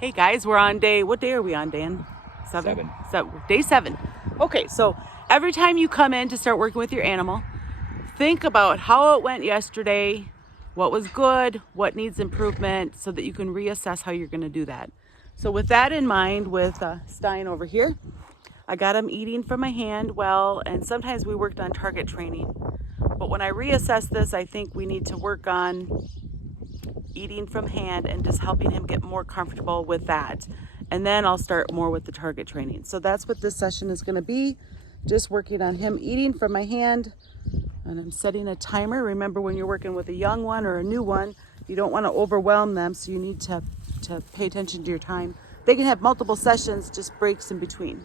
Hey guys, we're on day, what day are we on, Dan? Seven. Day 7. Okay, so every time you come in to start working with your animal, think about how it went yesterday, what was good, what needs improvement, so that you can reassess how you're going to do that. So with that in mind, with Stein over here, I got him eating from my hand well, and sometimes we worked on target training. But when I reassess this, I think we need to work on eating from hand and just helping him get more comfortable with that. And then I'll start more with the target training. So that's what this session is going to be, just working on him eating from my hand. And I'm setting a timer. Remember, when you're working with a young one or a new one, you don't want to overwhelm them, so you need to pay attention to your time. They can have multiple sessions, just breaks in between.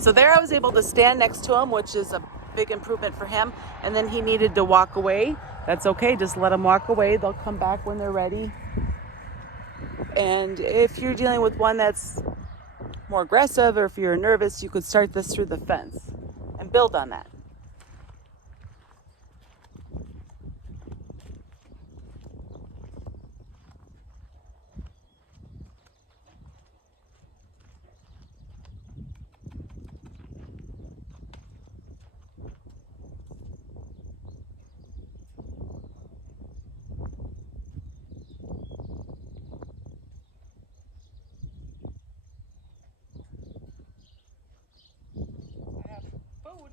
So there I was able to stand next to him, which is a big improvement for him. And then he needed to walk away. That's okay, just let him walk away. They'll come back when they're ready. And if you're dealing with one that's more aggressive, or if you're nervous, you could start this through the fence and build on that. I have food.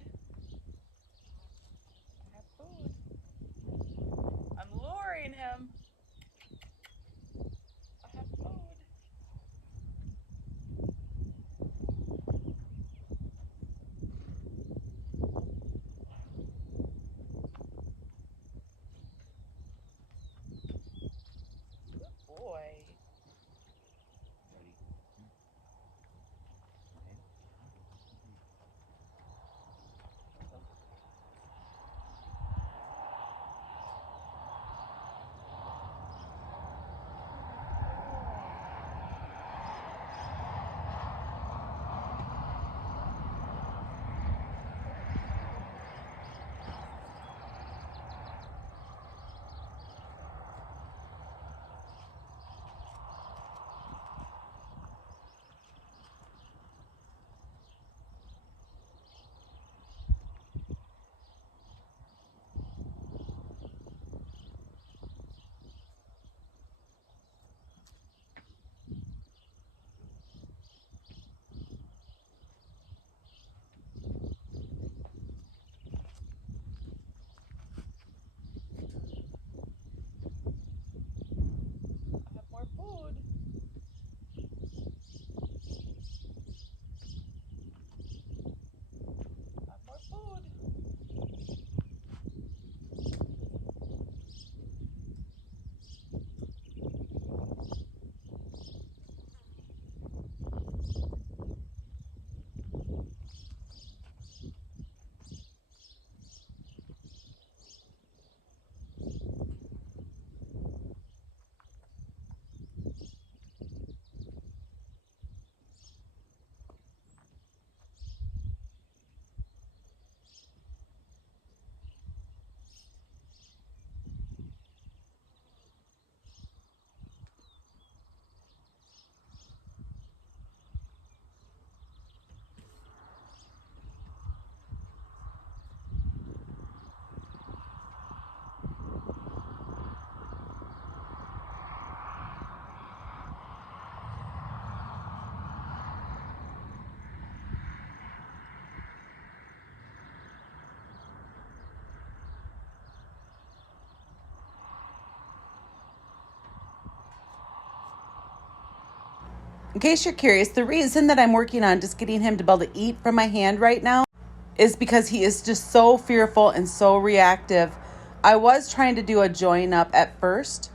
In case you're curious, the reason that I'm working on just getting him to be able to eat from my hand right now is because he is just so fearful and so reactive. I was trying to do a join up at first,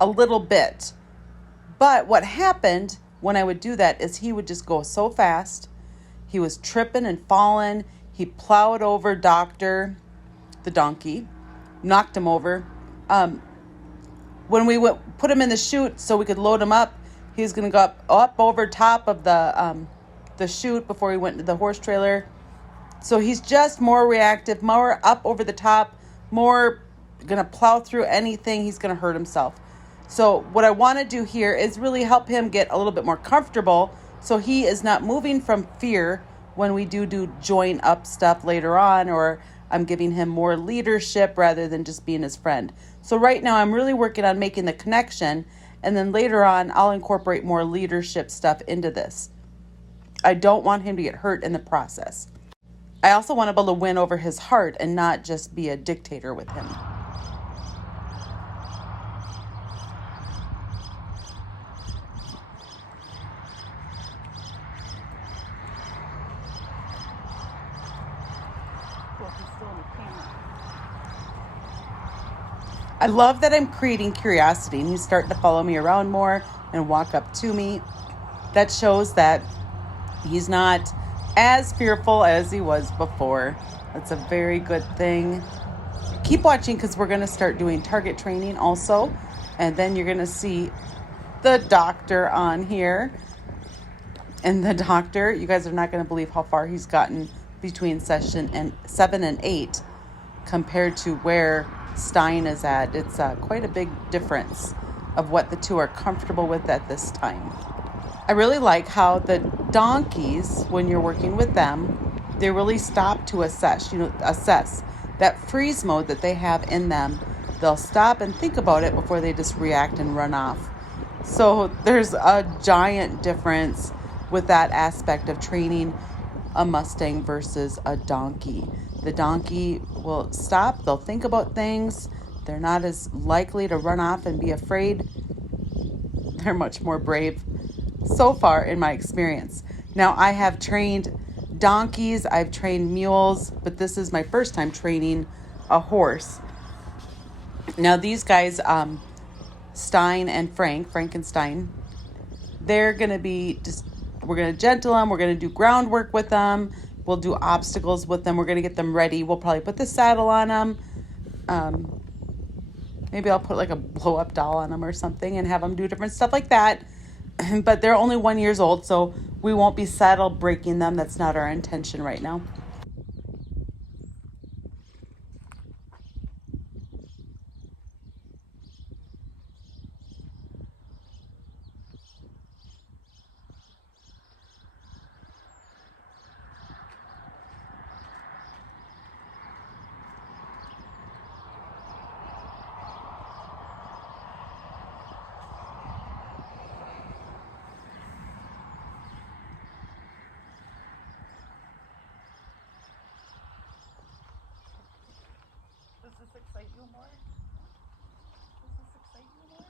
a little bit. But what happened when I would do that is he would just go so fast. He was tripping and falling. He plowed over Doctor, the donkey, knocked him over. When we put him in the chute so we could load him up, he was going to go up over top of the chute before he went to the horse trailer. So he's just more reactive, more up over the top, more going to plow through anything. He's going to hurt himself. So what I want to do here is really help him get a little bit more comfortable so he is not moving from fear when we do join up stuff later on, or I'm giving him more leadership rather than just being his friend. So right now I'm really working on making the connection, and then later on I'll incorporate more leadership stuff into this. I don't want him to get hurt in the process. I also want to be able to win over his heart and not just be a dictator with him. I love that I'm creating curiosity and he's starting to follow me around more and walk up to me. That shows that he's not as fearful as he was before. That's a very good thing. Keep watching because we're going to start doing target training also. And then you're going to see the doctor on here. And the doctor, you guys are not going to believe how far he's gotten between session 7 and 8 compared to where Stein is at. It's quite a big difference of what the two are comfortable with at this time. I really like how the donkeys, when you're working with them, they really stop to assess that freeze mode that they have in them. They'll stop and think about it before they just react and run off. So there's a giant difference with that aspect of training a Mustang versus a donkey. The donkey will stop, they'll think about things, they're not as likely to run off and be afraid. They're much more brave so far in my experience. Now I have trained donkeys, I've trained mules, but this is my first time training a horse. Now these guys, Stein and Frankenstein, they're going to be just, we're going to gentle them, we're going to do groundwork with them, we'll do obstacles with them, we're going to get them ready. We'll probably put the saddle on them. Maybe I'll put like a blow up doll on them or something and have them do different stuff like that. But they're only 1 year old, so we won't be saddle breaking them. That's not our intention right now. Does this excite you more? Does this excite you more?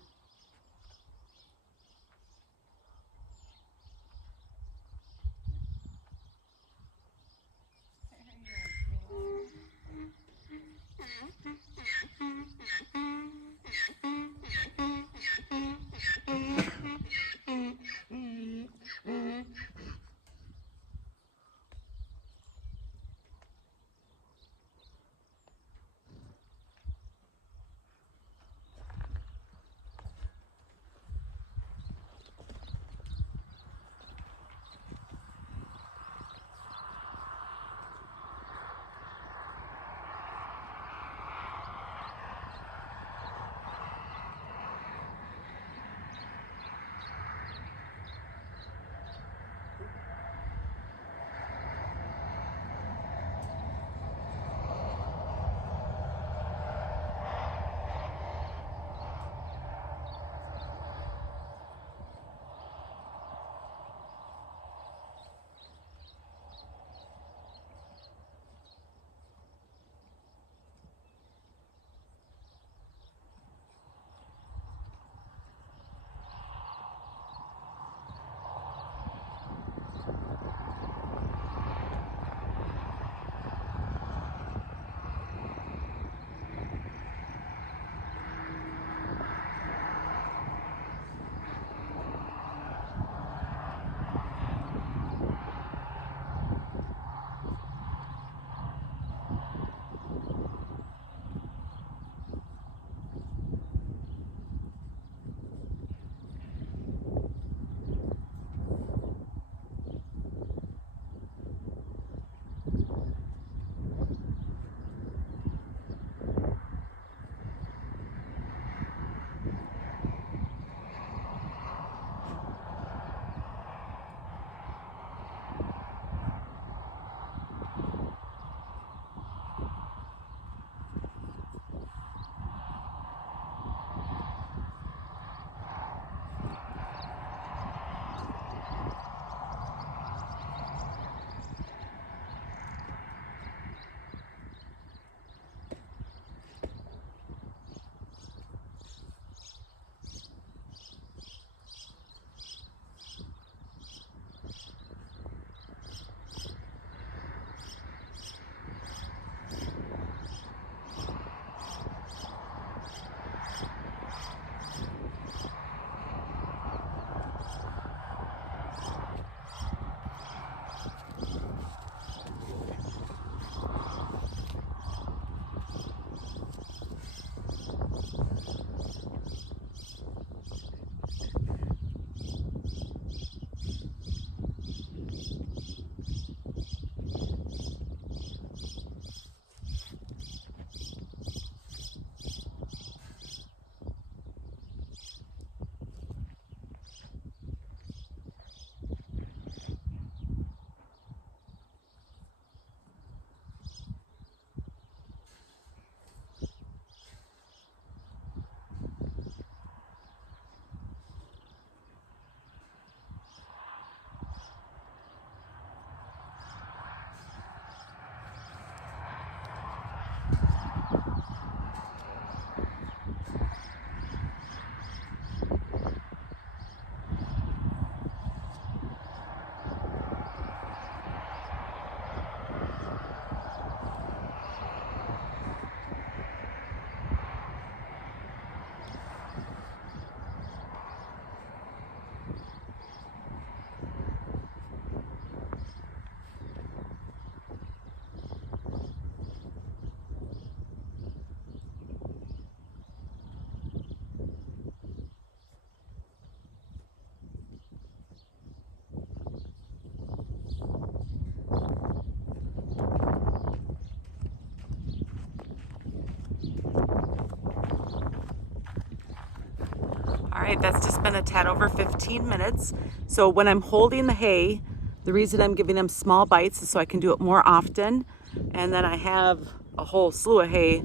All right, that's just been a tad over 15 minutes. So when I'm holding the hay, the reason I'm giving him small bites is so I can do it more often. And then I have a whole slew of hay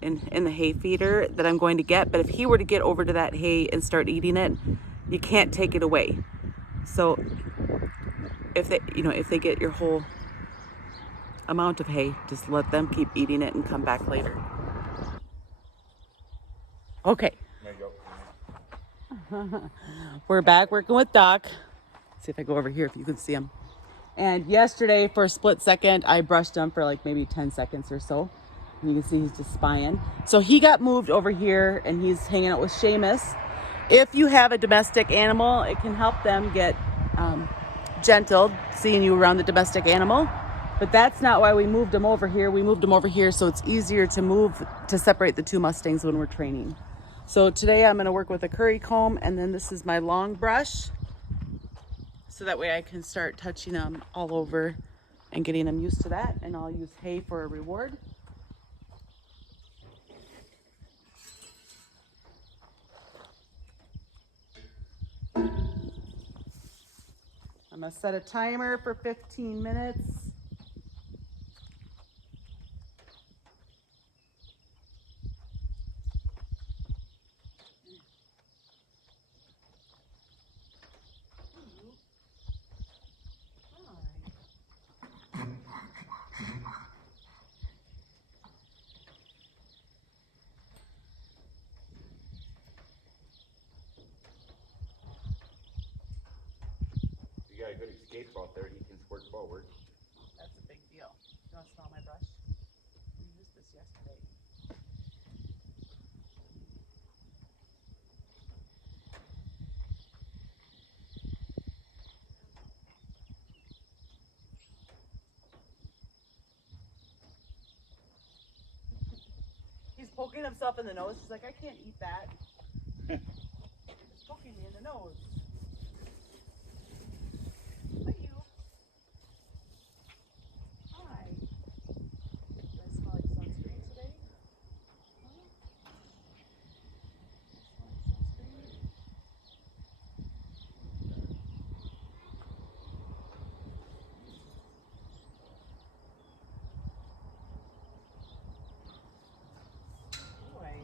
in the hay feeder that I'm going to get. But if he were to get over to that hay and start eating it, you can't take it away. So if they get your whole amount of hay, just let them keep eating it and come back later. Okay. There you go. We're back working with Doc. See if I go over here if you can see him. And yesterday, for a split second, I brushed him for like maybe 10 seconds or so. And you can see he's just spying. So he got moved over here and he's hanging out with Seamus. If you have a domestic animal, it can help them get gentled, seeing you around the domestic animal. But that's not why we moved him over here. We moved him over here so it's easier to separate the two Mustangs when we're training. So today I'm going to work with a curry comb, and then this is my long brush. So that way I can start touching them all over and getting them used to that. And I'll use hay for a reward. I'm going to set a timer for 15 minutes. You got a good escape out there, he can squirt forward. That's a big deal. You want to smell my brush? We used this yesterday. He's poking himself in the nose. He's like, I can't eat that. It's poking me in the nose. Hi, you. Hi. Do I smell like sunscreen today? Huh? Smell like sunscreen? Boy.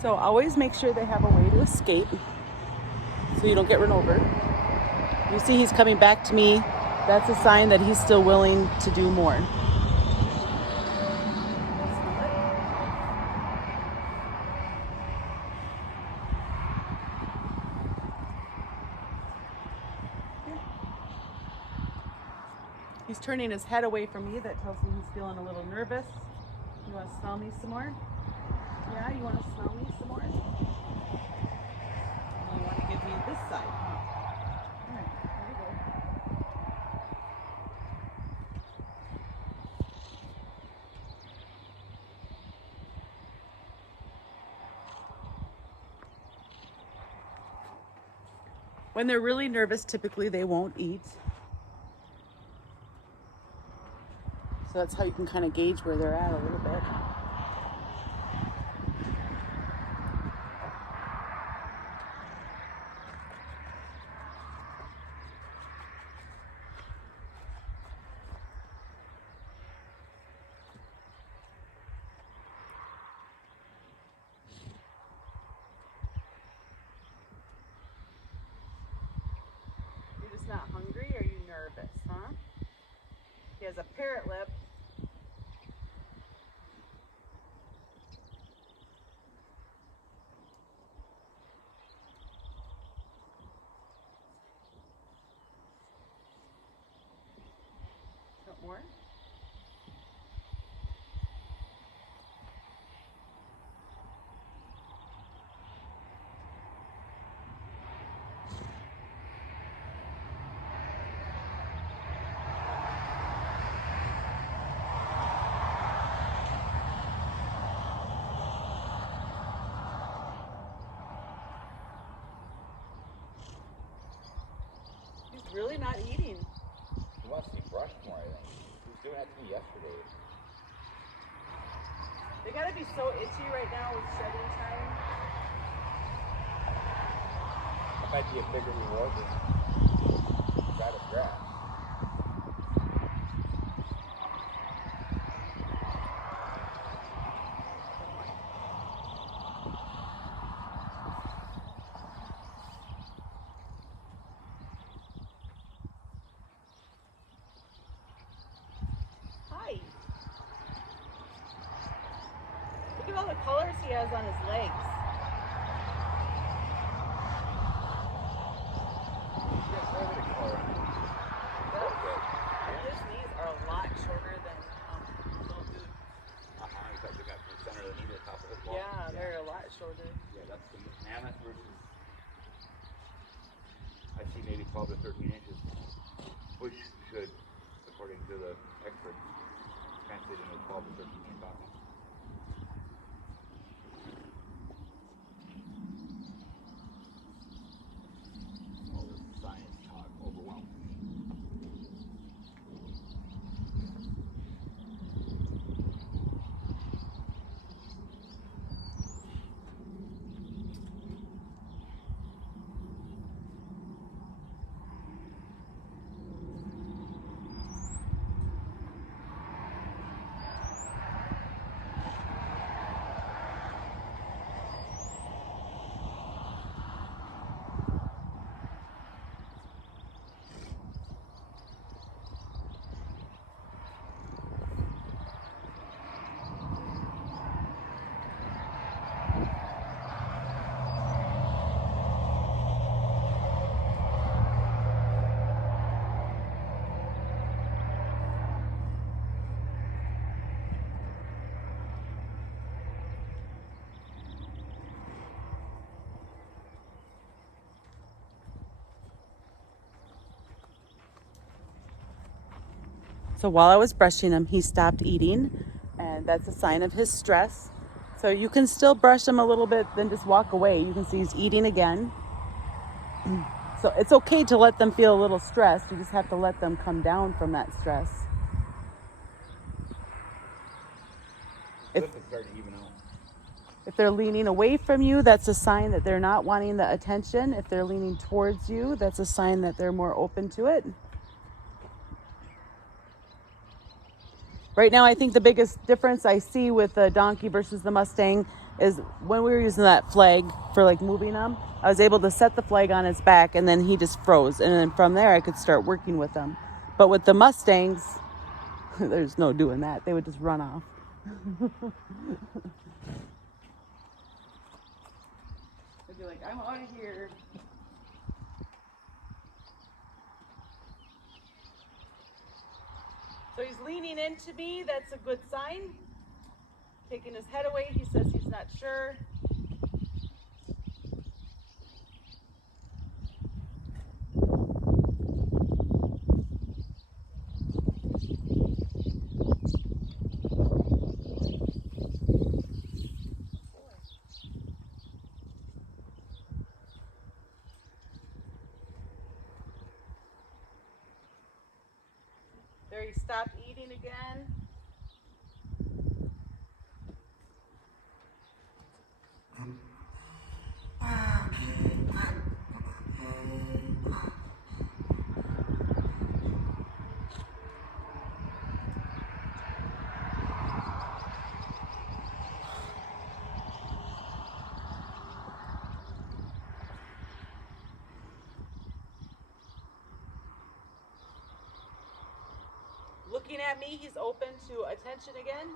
So always make sure they have a way to escape so you don't get run over. You see he's coming back to me. That's a sign that he's still willing to do more. He's turning his head away from me. That tells me he's feeling a little nervous. You want to smell me some more? Yeah, you want to smell me some more? And you want to give me this side. All right, here we go. When they're really nervous, typically they won't eat. So that's how you can kind of gauge where they're at a little bit. You're just not hungry, or are you nervous, huh? He has a parrot lip. Want more? He's really not eating. He wants to eat brush. gotta be so itchy right now with shedding time. That might be a bigger reward than that of grass. Hi. Look at all the colors he has on his legs. His knees are a lot shorter than little dude. Because they got the center of the knee to the top of his wall. Yeah, they're a lot shorter. Yeah, that's the mammoth versus, I see maybe 12 to 13 inches, which should, according to the experts, translate into 12 to 13 inch talking. All this science talk overwhelms me. So while I was brushing him, he stopped eating, and that's a sign of his stress. So you can still brush him a little bit, then just walk away. You can see he's eating again. So it's okay to let them feel a little stressed. You just have to let them come down from that stress. This is starting to even out. If they're leaning away from you, that's a sign that they're not wanting the attention. If they're leaning towards you, that's a sign that they're more open to it. Right now, I think the biggest difference I see with the donkey versus the Mustang is when we were using that flag for like moving them, I was able to set the flag on his back and then he just froze. And then from there, I could start working with them. But with the Mustangs, there's no doing that. They would just run off. They'd be like, I'm out of here. So he's leaning into me. That's a good sign. Taking his head away. He says he's not sure. There, he stopped eating again. Looking at me, he's open to attention again.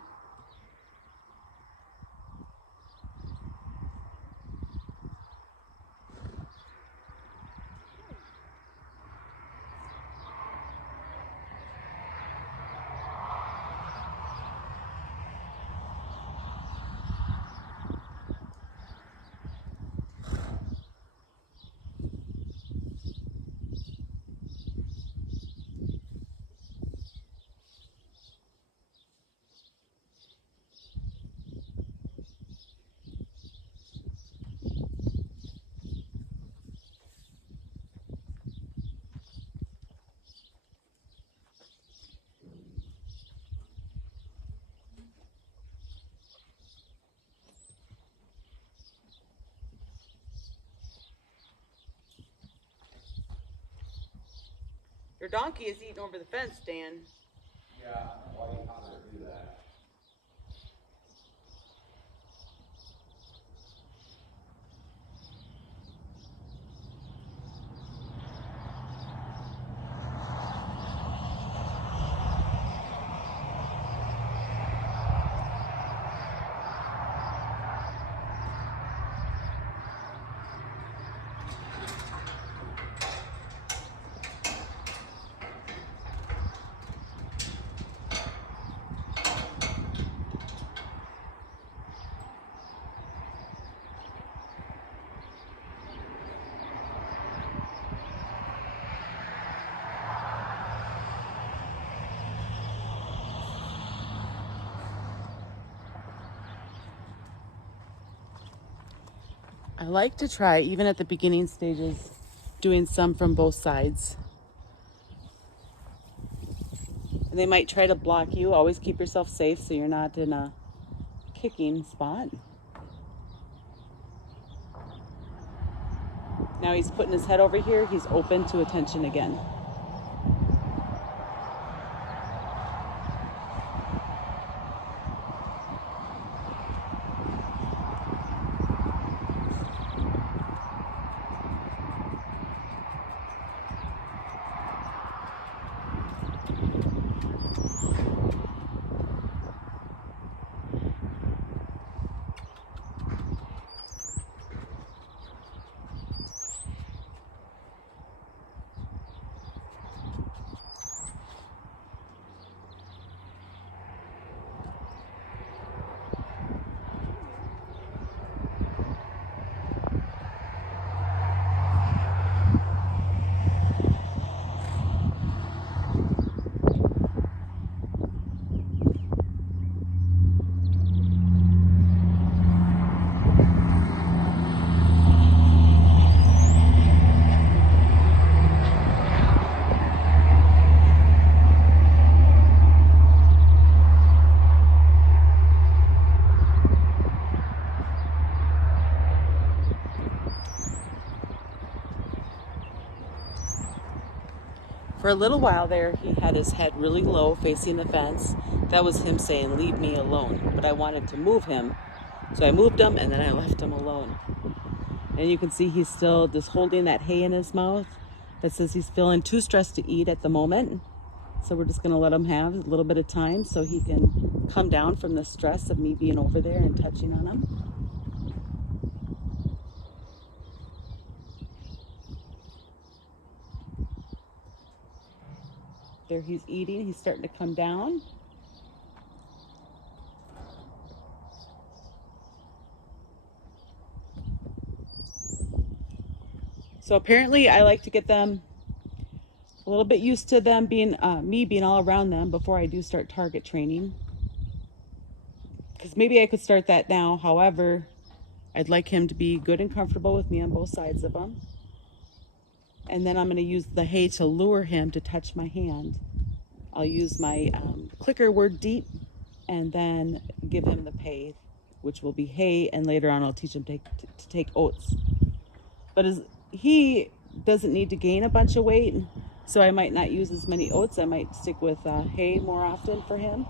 Your donkey is eating over the fence, Dan. Yeah, why do you have to do that? I like to try, even at the beginning stages, doing some from both sides. And they might try to block you. Always keep yourself safe so you're not in a kicking spot. Now he's putting his head over here. He's open to attention again. For a little while there, he had his head really low facing the fence. That was him saying, leave me alone. But I wanted to move him. So I moved him and then I left him alone. And you can see he's still just holding that hay in his mouth. That says he's feeling too stressed to eat at the moment. So we're just gonna let him have a little bit of time so he can come down from the stress of me being over there and touching on him. There he's eating, he's starting to come down. So apparently I like to get them a little bit used to them being, me being all around them before I do start target training. Because maybe I could start that now. However, I'd like him to be good and comfortable with me on both sides of him. And then I'm going to use the hay to lure him to touch my hand. I'll use my clicker word deep and then give him the pay, which will be hay, and later on I'll teach him to take oats. But he doesn't need to gain a bunch of weight, so I might not use as many oats. I might stick with hay more often for him.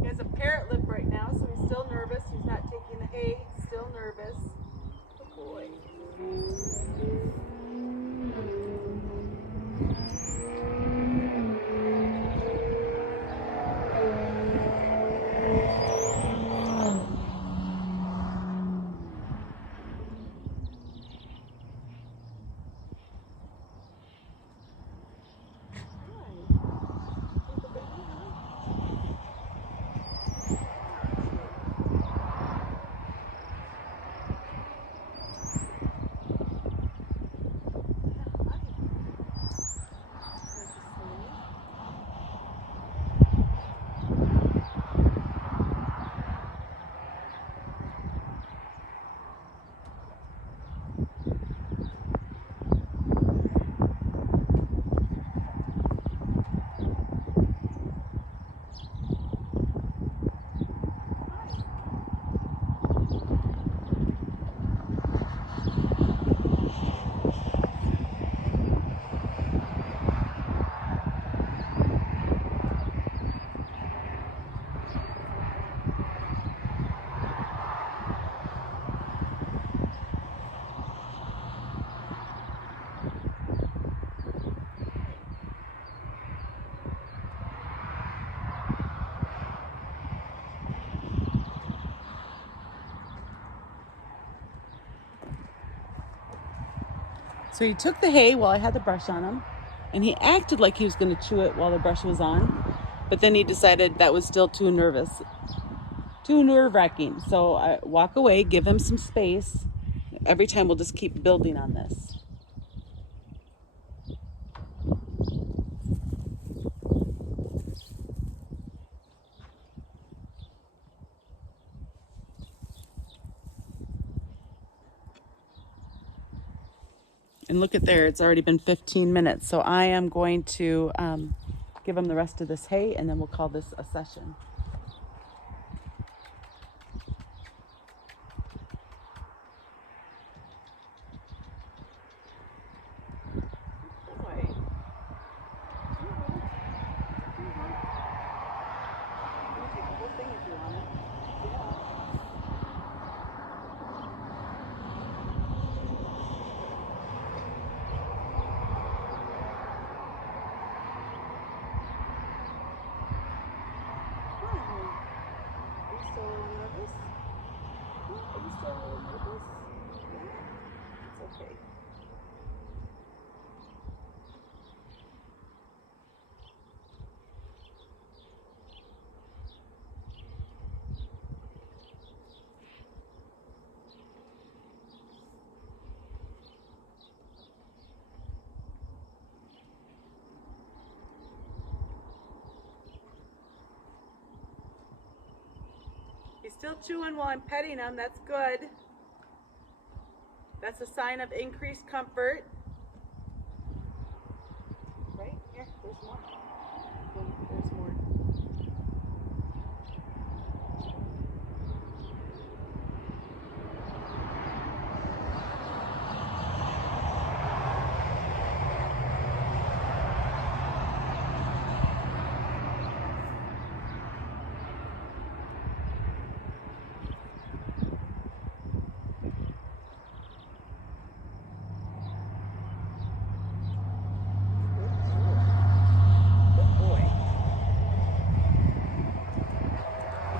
He has a parrot lip right now, so he's still nervous. He's not taking the hay, he's still nervous. Good boy. So he took the hay while I had the brush on him, and he acted like he was going to chew it while the brush was on, but then he decided that was still too nerve-wracking. So I walk away, give him some space. Every time we'll just keep building on this. And look at there, it's already been 15 minutes. So I am going to give him the rest of this hay, and then we'll call this a session. He's still chewing while I'm petting him. That's good. That's a sign of increased comfort. Right? Here, there's more. There's more.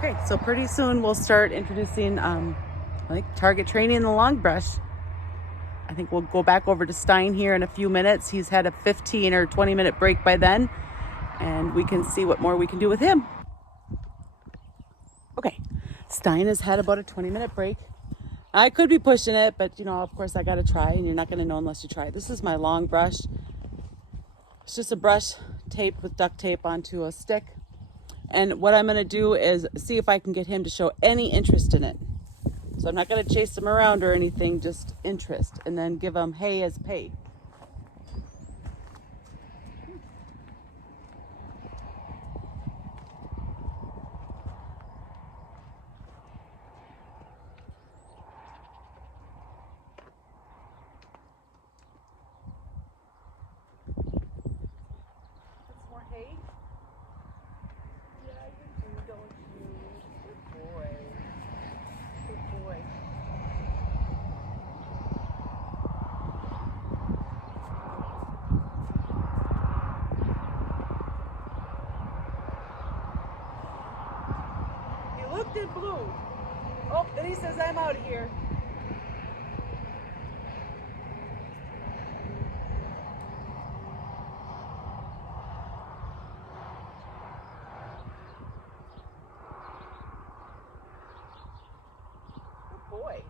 Okay, so pretty soon we'll start introducing I think target training in the long brush. I think we'll go back over to Stein here in a few minutes. He's had a 15 or 20 minute break by then, and we can see what more we can do with him. Okay, Stein has had about a 20-minute break. I could be pushing it, but of course I gotta try, and you're not gonna know unless you try. This is my long brush. It's just a brush taped with duct tape onto a stick. And what I'm going to do is see if I can get him to show any interest in it. So I'm not going to chase him around or anything, just interest. And then give him hay as pay. That's more hay. Yeah, you do, don't you? Good boy. Good boy. He looked in blue. Oh, then he says, I'm out of here. Good boy.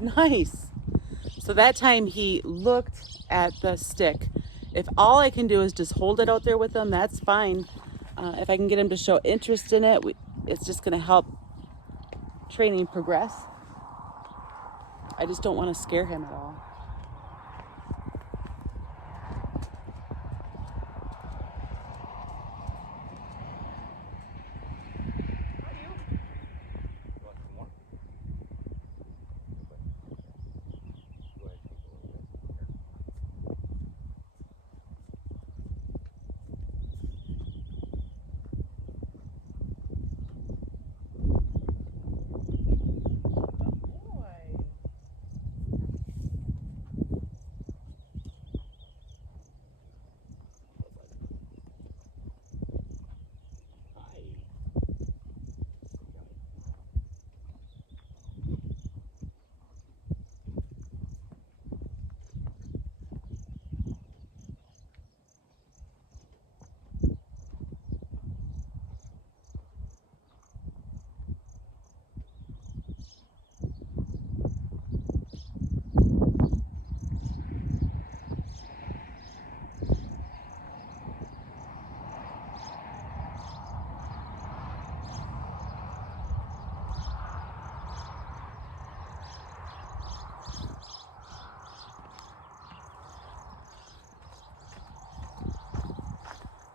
Nice. So that time he looked at the stick. If all I can do is just hold it out there with him, that's fine. If I can get him to show interest in it, it's just going to help training progress. I just don't want to scare him at all.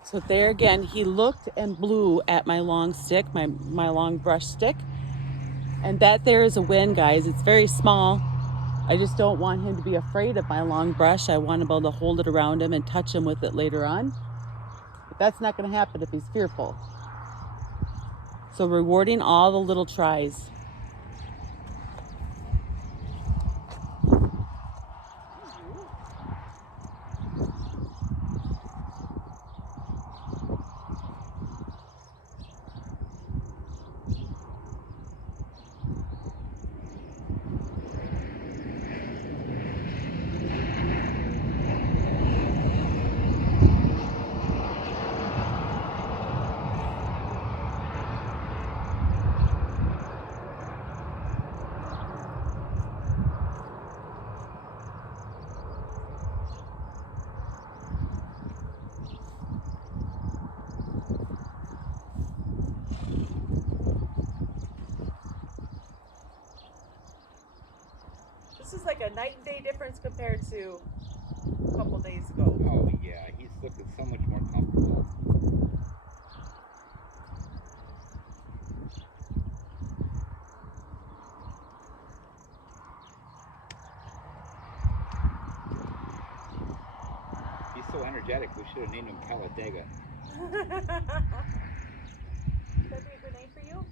So there again, he looked and blew at my long stick, my long brush stick. And that there is a win, guys. It's very small. I just don't want him to be afraid of my long brush. I want to be able to hold it around him and touch him with it later on. But that's not going to happen if he's fearful. So rewarding all the little tries. This is like a night and day difference compared to a couple days ago. Oh yeah, he's looking so much more comfortable. He's so energetic, we should have named him Talladega. That'd be a good name for you?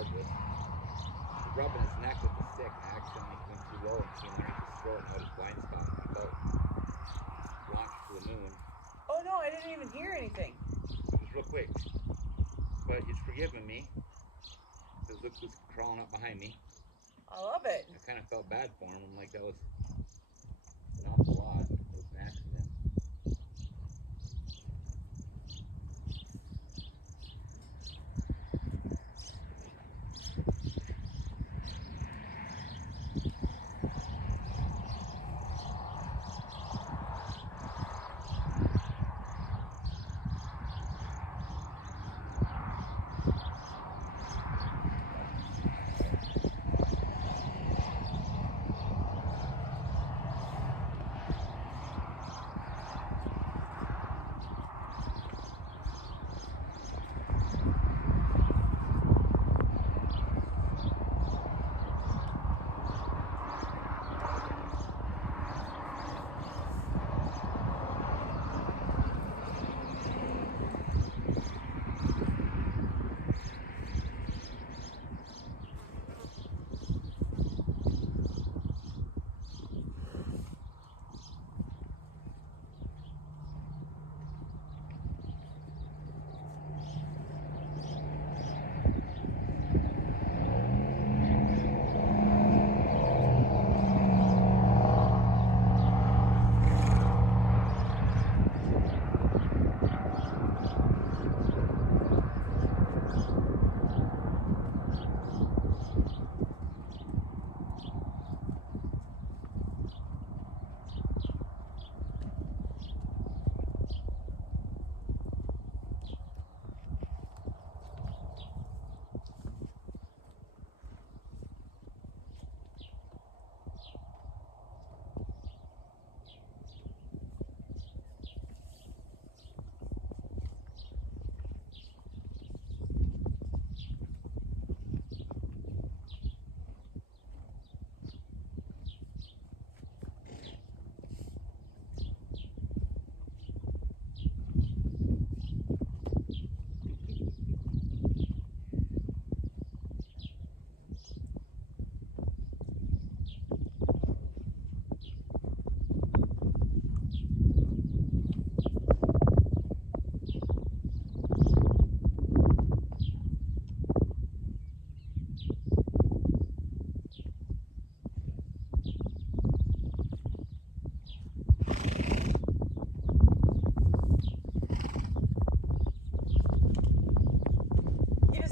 towards us. He's rubbing his neck with the stick, and I accidentally went too low and came underneath his throat and held his blind spot and about launched to the moon. Oh no, I didn't even hear anything. It was real quick. But he's forgiven me. Because look who's crawling up behind me. I love it. I kind of felt bad for him. I'm like, that was an awful lot. It was an accident.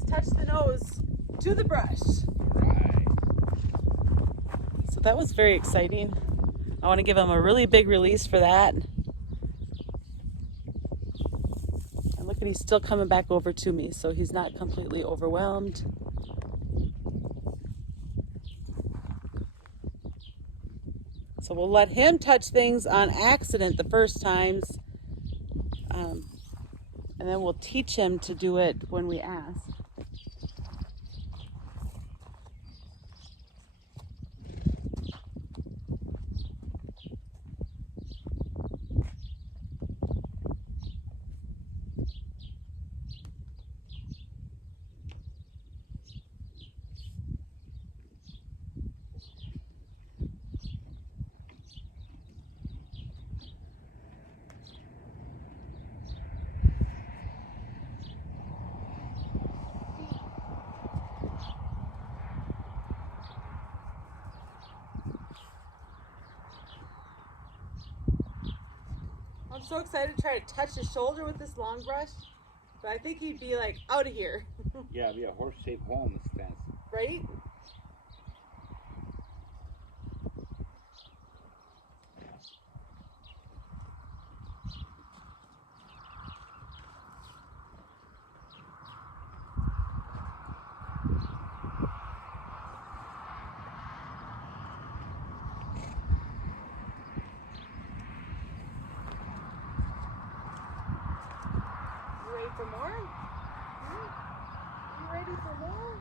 Touch the nose to the brush. Right. So that was very exciting. I want to give him a really big release for that. And look at, he's still coming back over to me, so he's not completely overwhelmed. So we'll let him touch things on accident the first times, and then we'll teach him to do it when we ask. I'm so excited to try to touch his shoulder with this long brush, but I think he'd be like out of here. Yeah, it'd be a horse-shaped hole in this fence. Right? You ready for more? You ready for more?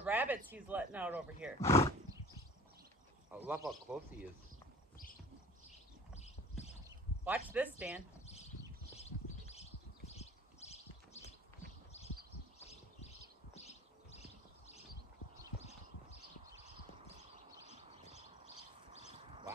of rabbits he's letting out over here. I love how close he is. Watch this, Dan. Wow.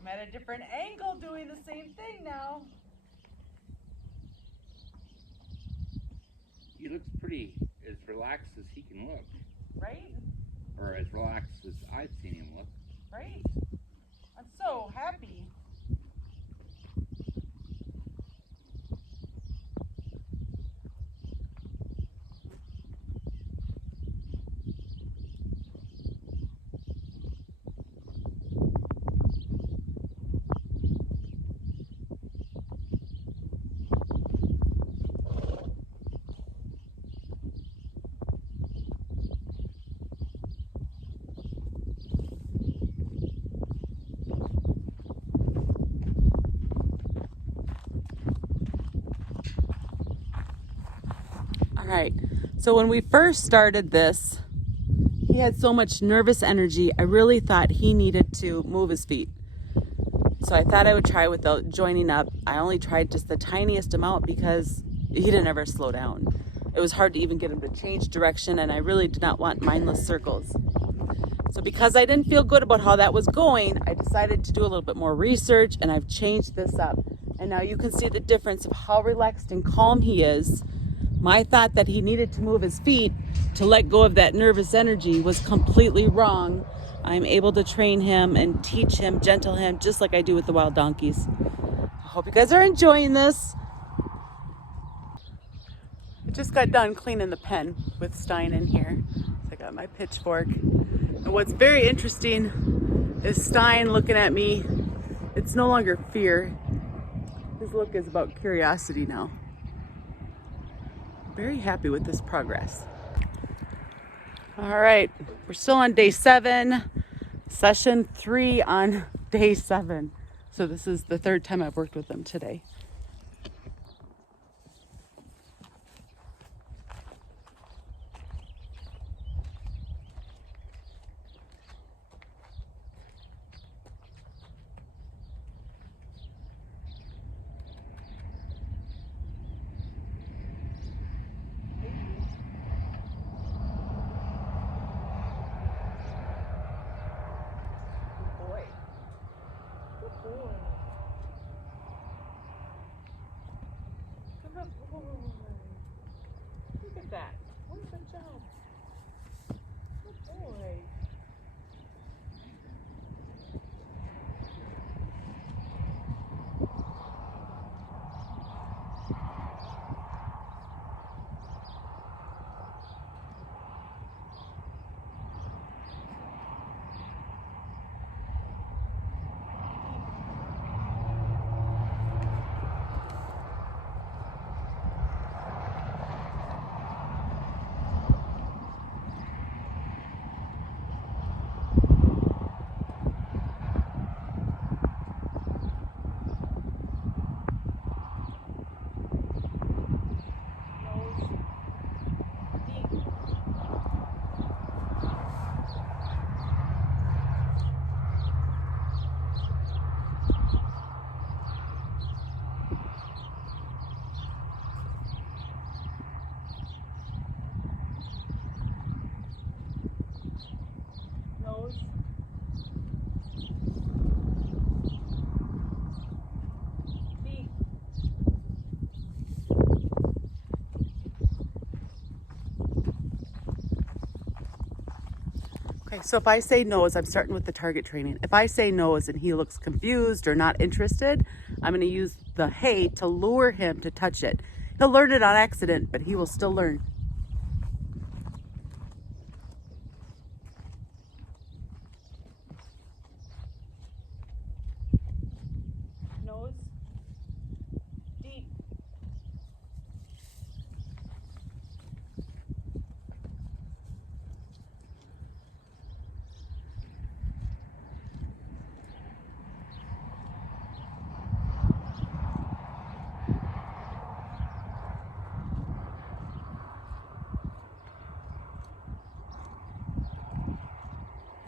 I'm at a different angle doing the same thing now. He looks pretty as relaxed as he can look. Right? Or as relaxed as I've seen him look. Right? I'm so happy. All right, so when we first started this, he had so much nervous energy. I really thought he needed to move his feet. So I thought I would try without joining up. I only tried just the tiniest amount because he didn't ever slow down. It was hard to even get him to change direction, and I really did not want mindless circles. So because I didn't feel good about how that was going, I decided to do a little bit more research, and I've changed this up. And now you can see the difference of how relaxed and calm he is. My thought that he needed to move his feet to let go of that nervous energy was completely wrong. I'm able to train him and teach him, gentle him, just like I do with the wild donkeys. I hope you guys are enjoying this. I just got done cleaning the pen with Stein in here. So I got my pitchfork. And what's very interesting is Stein looking at me. It's no longer fear. His look is about curiosity now. Very happy with this progress. All right, we're still on day 7, session 3 on day 7. So this is the 3rd time I've worked with them today. Okay, so if I say nose, I'm starting with the target training. If I say nose and he looks confused or not interested, I'm going to use the hay to lure him to touch it. He'll learn it on accident, but he will still learn. Nose, deep.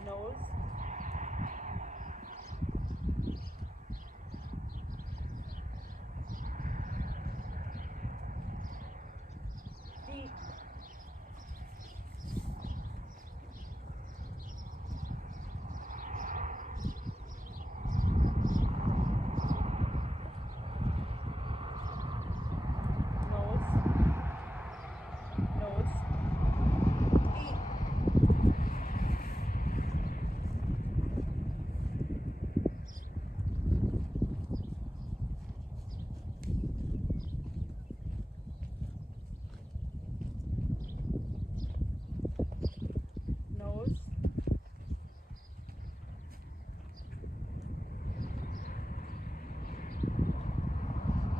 Nose. Deep. Nose. Nose. Deep. Nose.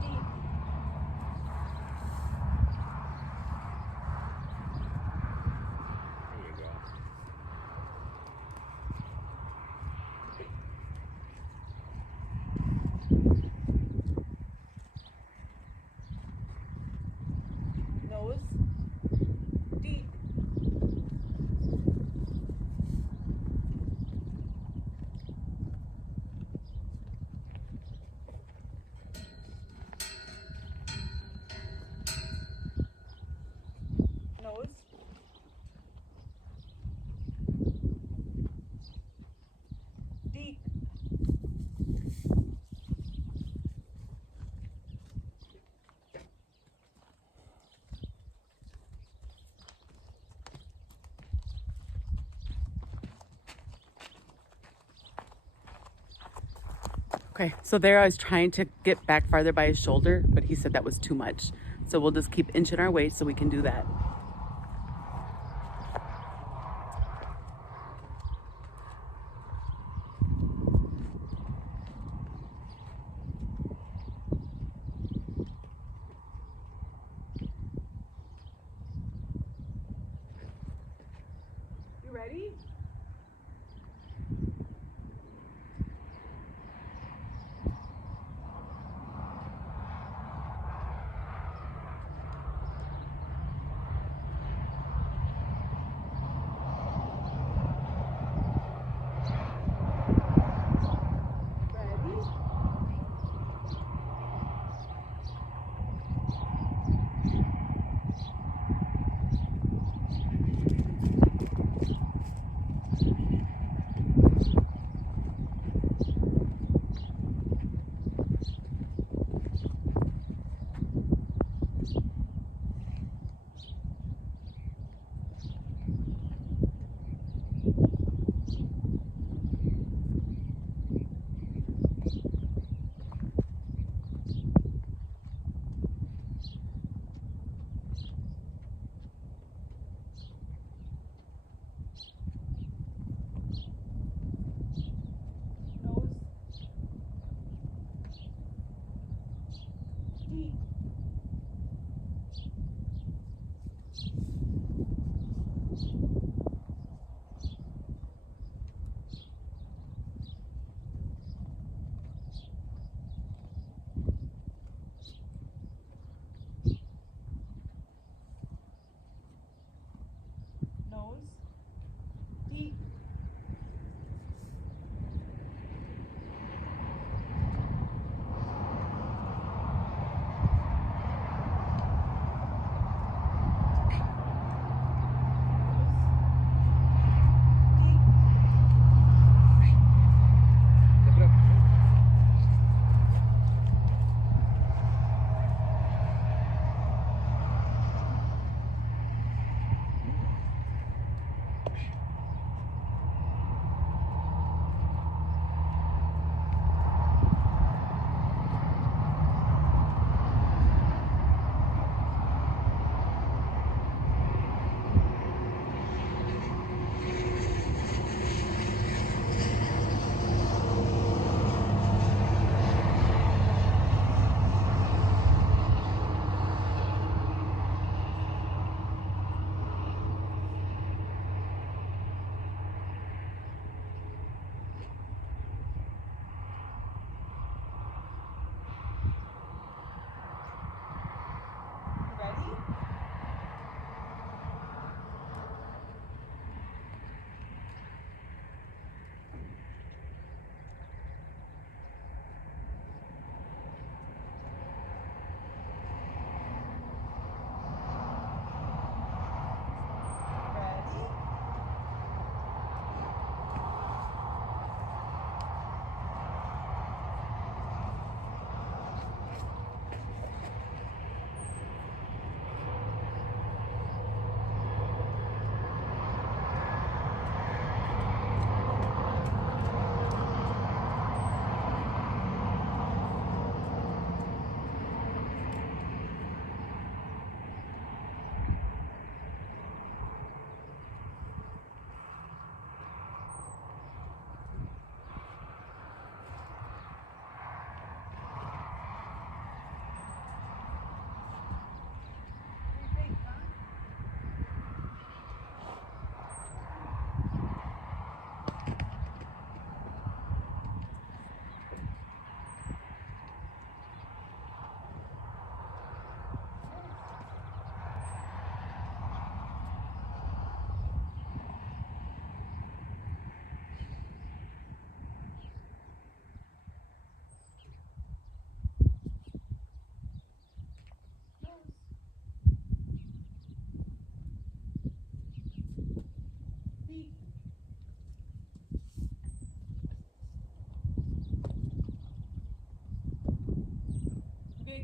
Deep. There you go. Nose. Deep. Nose. Deep. Okay, so there I was trying to get back farther by his shoulder, but he said that was too much. So we'll just keep inching our way so we can do that. You ready? Ready?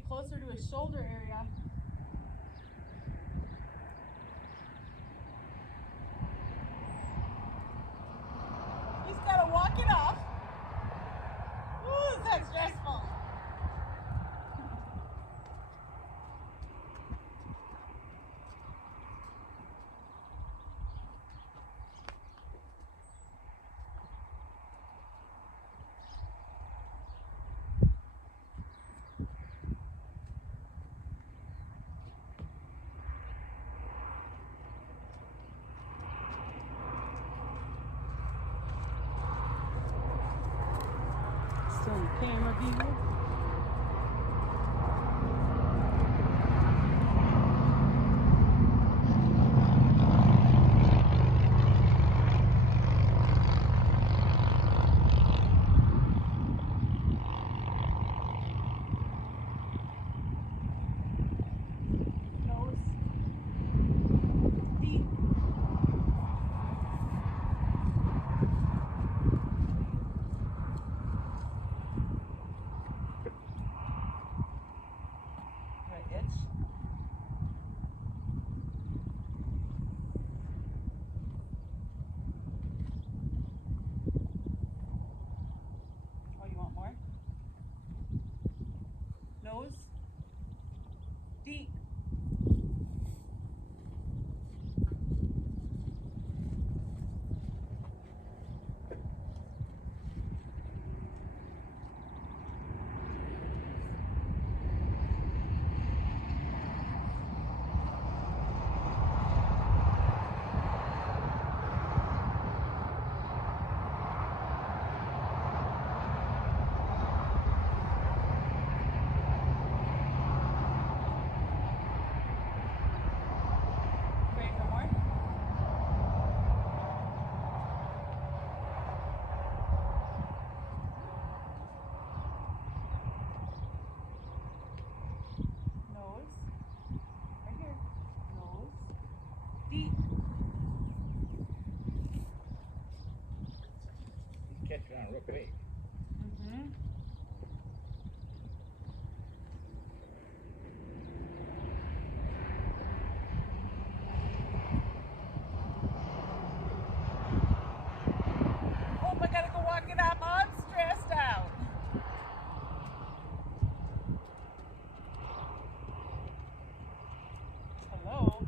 closer to his shoulder area. He's got to walk it off. Ooh, that's stressful. Still in camera view. Nose. Feet. Right itch. Oh, you want more? Nose. Deep. Ready for more? Nose. Right here. Nose. Deep. He's catching on real quick. Mm-hmm. Oh, I gotta go walk it up. I'm stressed out. Hello.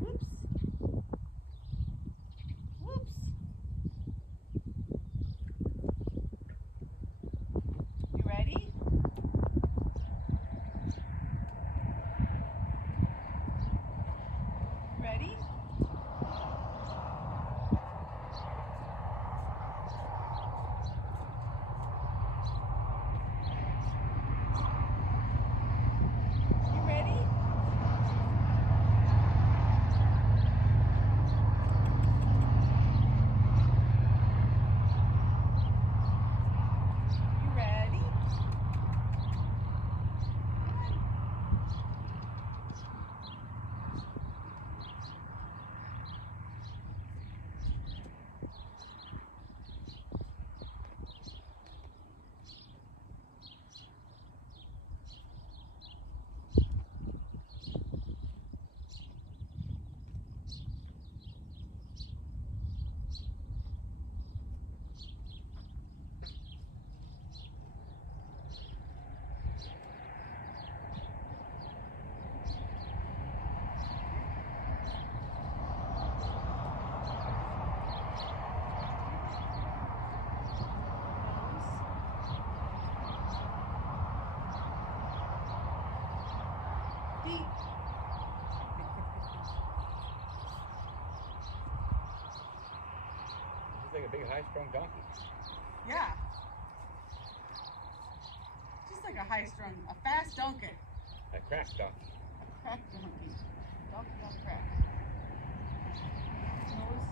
Whoops. Whoops. You ready? Ready? You ready? You ready? like a big high-strung donkey. Yeah. Just like a high-strung, a fast donkey. A crack donkey. A crack donkey. Donkey on crack. Nose.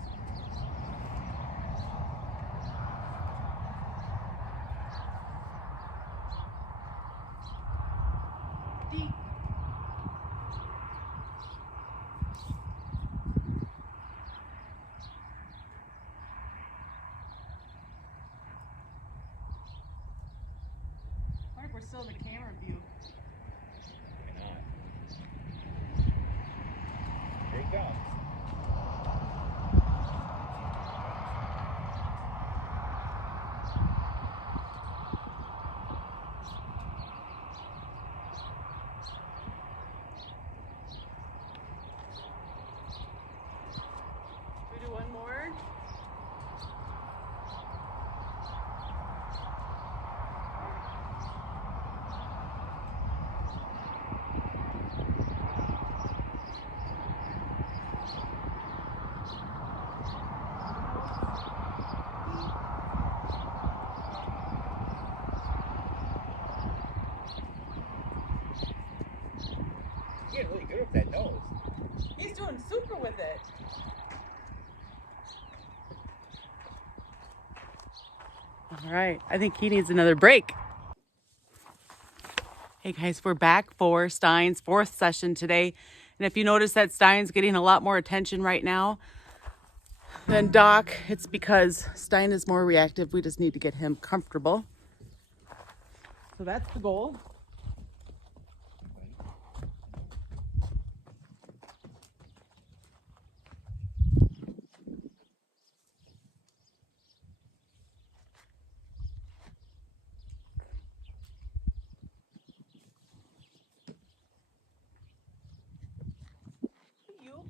Deep. I wonder if we're still in the camera view. Why not? Here he comes. We do one more. He's getting really good with that nose. He's doing super with it. All right, I think he needs another break. Hey guys, we're back for Stein's 4th session today. And if you notice that Stein's getting a lot more attention right now than Doc, it's because Stein is more reactive. We just need to get him comfortable. So that's the goal. You.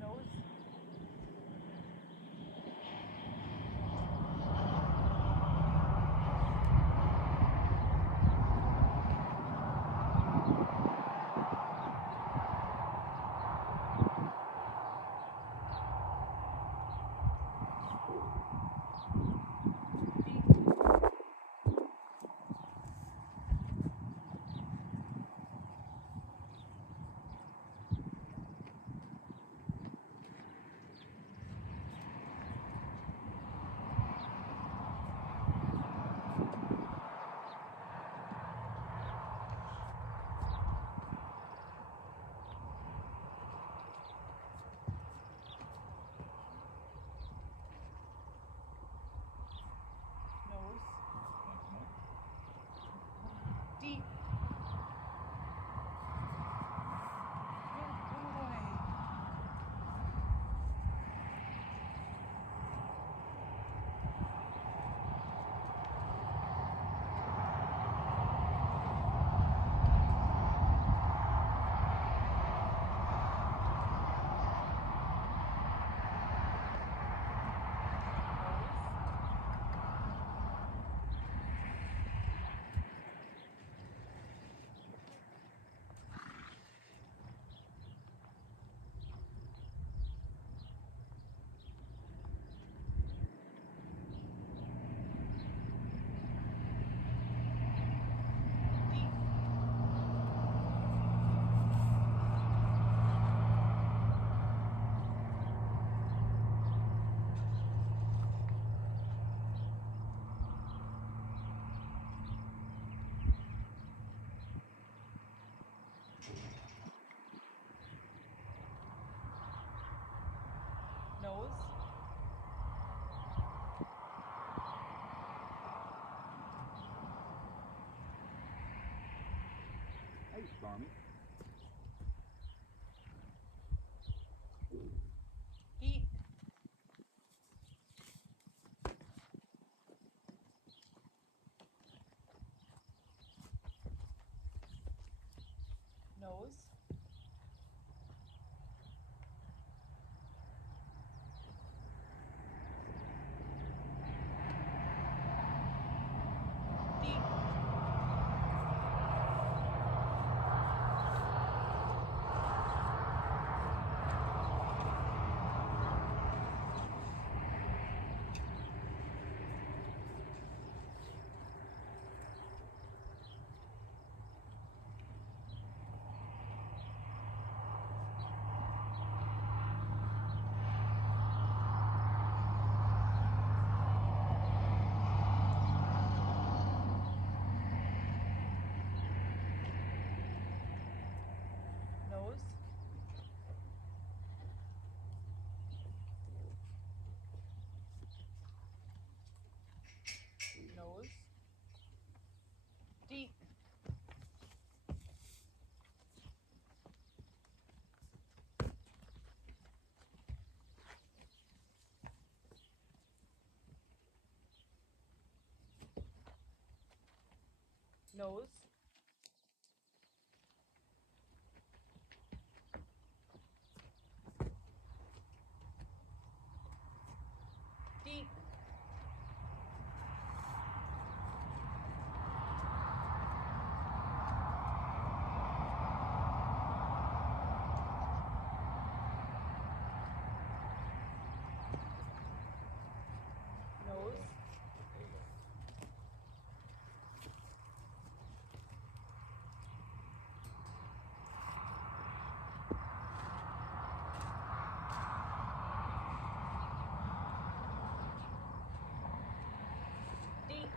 Nose. Nose. Deep. Good boy. Nose. Hey, Stormy. Eat. Nose. Deep. Nose. Deep. Nose. There you go. Deep.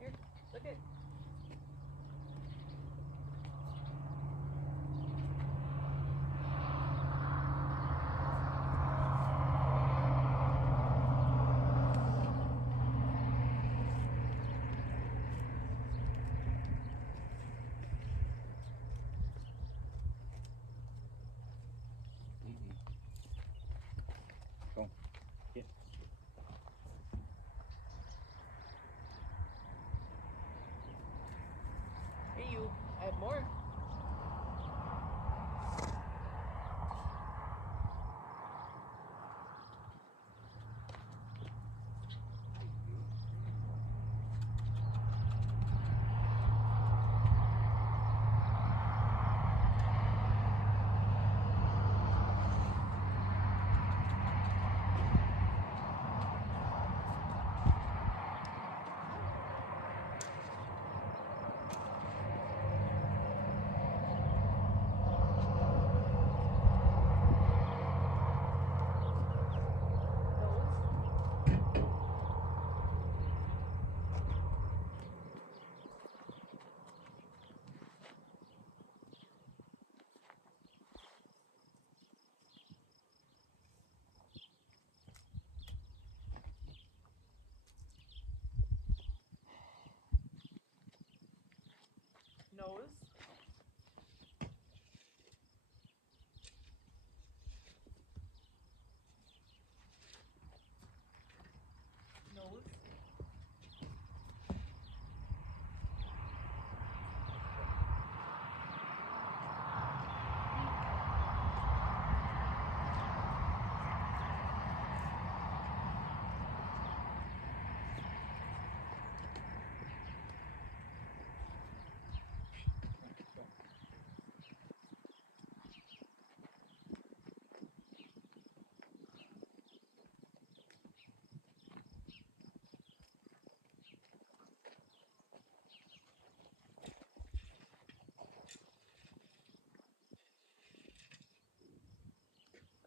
Here, look it. Go. Get. Hey, you. I have more. Nose. Nose.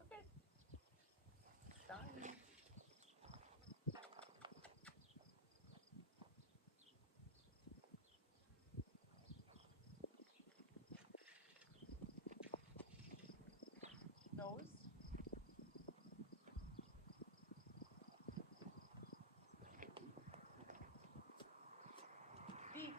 Okay. Done. Nose. Deep.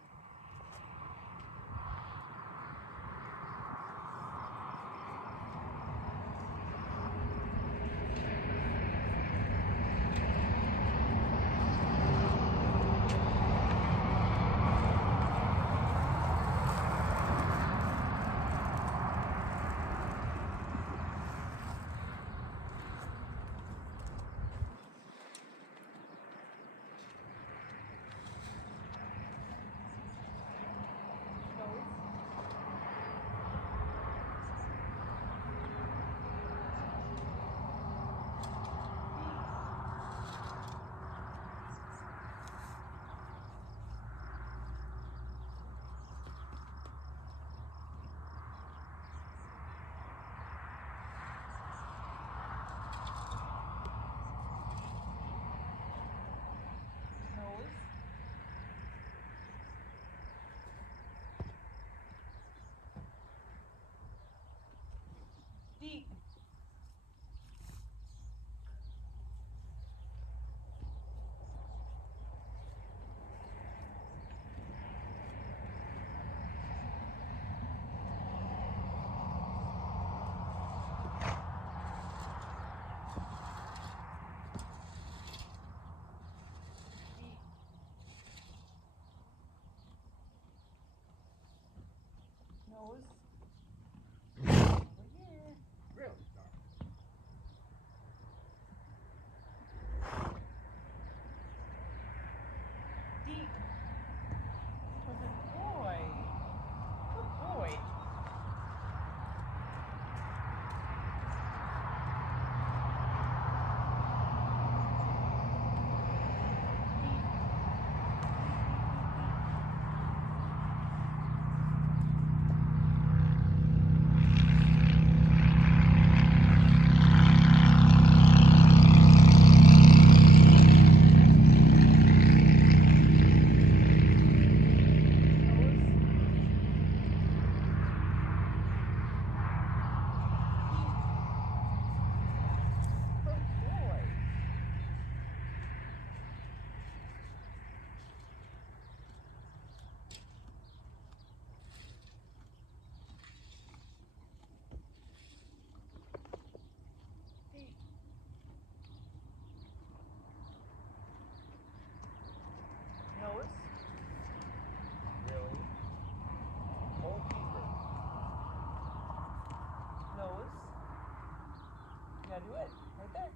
Gotta do it. Right there.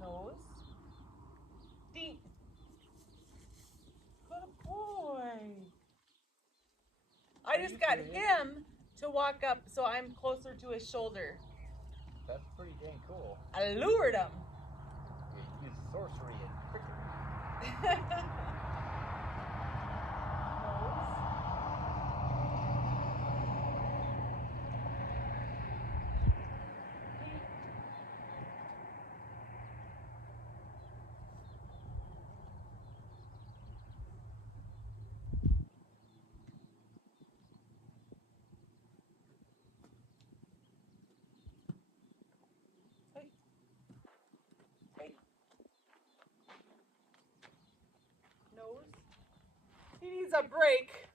Nose. Deep. Good boy. I just got him to walk up so I'm closer to his shoulder. That's pretty dang cool. I lured him. You use sorcery and trickery. Nose. Hey. Hey. Nose. He needs a break.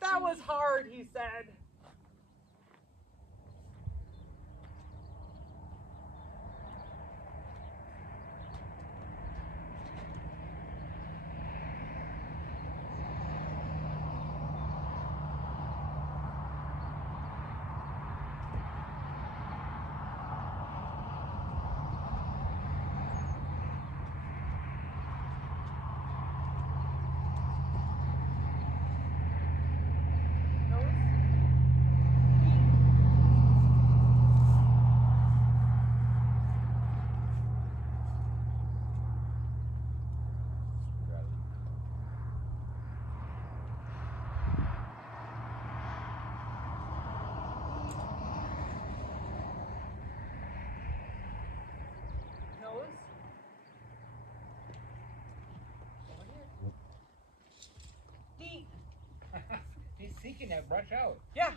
That was hard, he said. Nose. Over here. Deep. He's seeking that brush out. Yeah.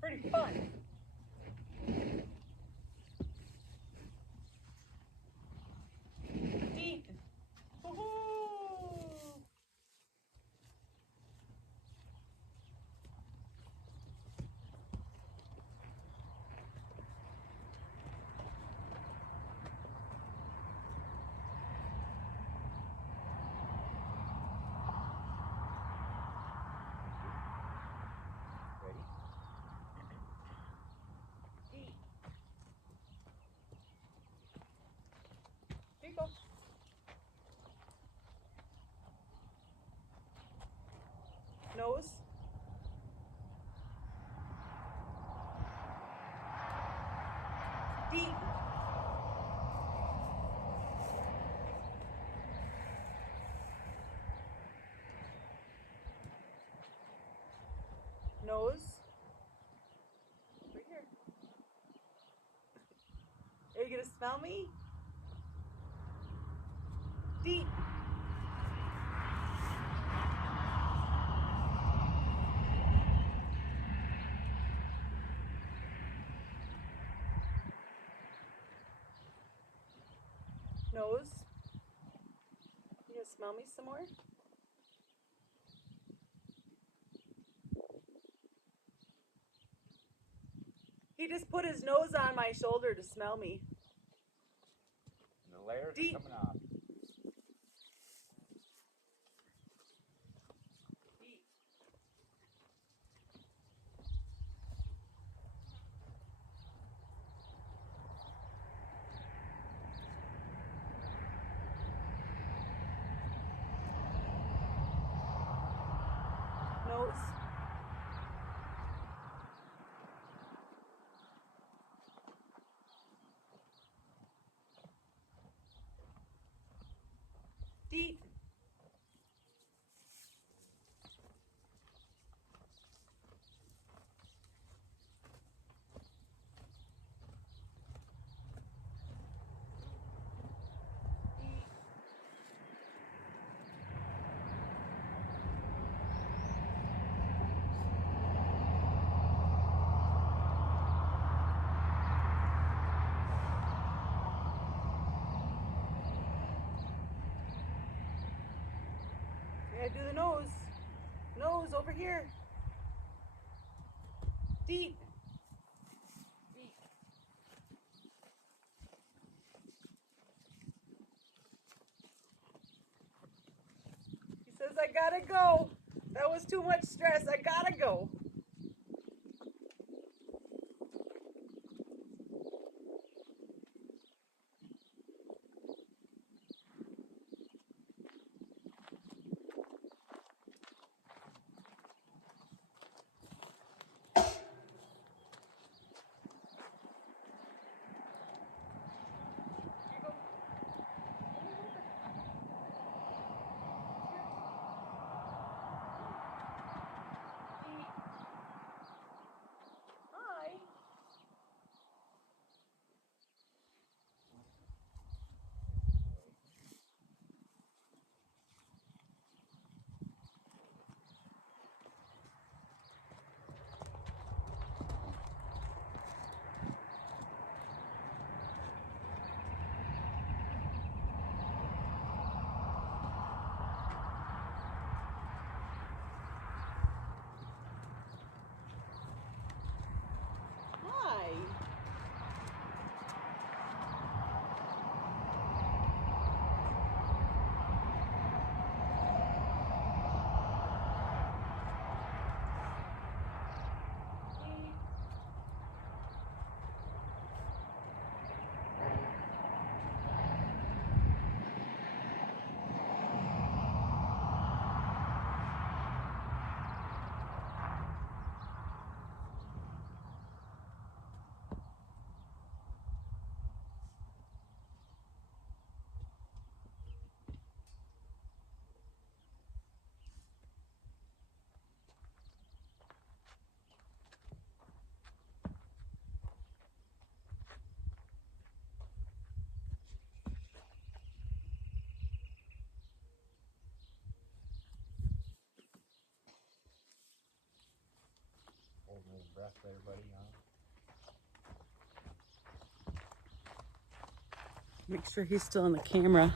Pretty fun. Deep. Woohoo! Ready? Deep. Here you go. Nose. Deep. Nose. Over here. Are you gonna smell me? Deep. Nose. You gonna smell me some more? He just put his nose on my shoulder to smell me. And the layers Deep. are coming off. Deep. Nose. Deep. Yeah, do the nose. Nose over here. Deep. Deep. He says, I gotta go. That was too much stress. I gotta go. little breath there, buddy, Make sure he's still in the camera.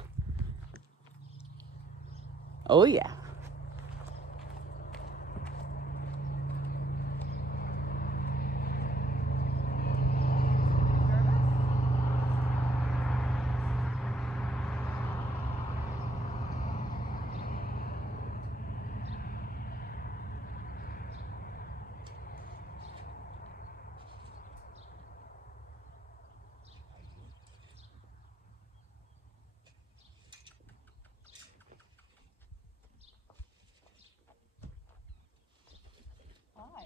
Oh yeah. Hi.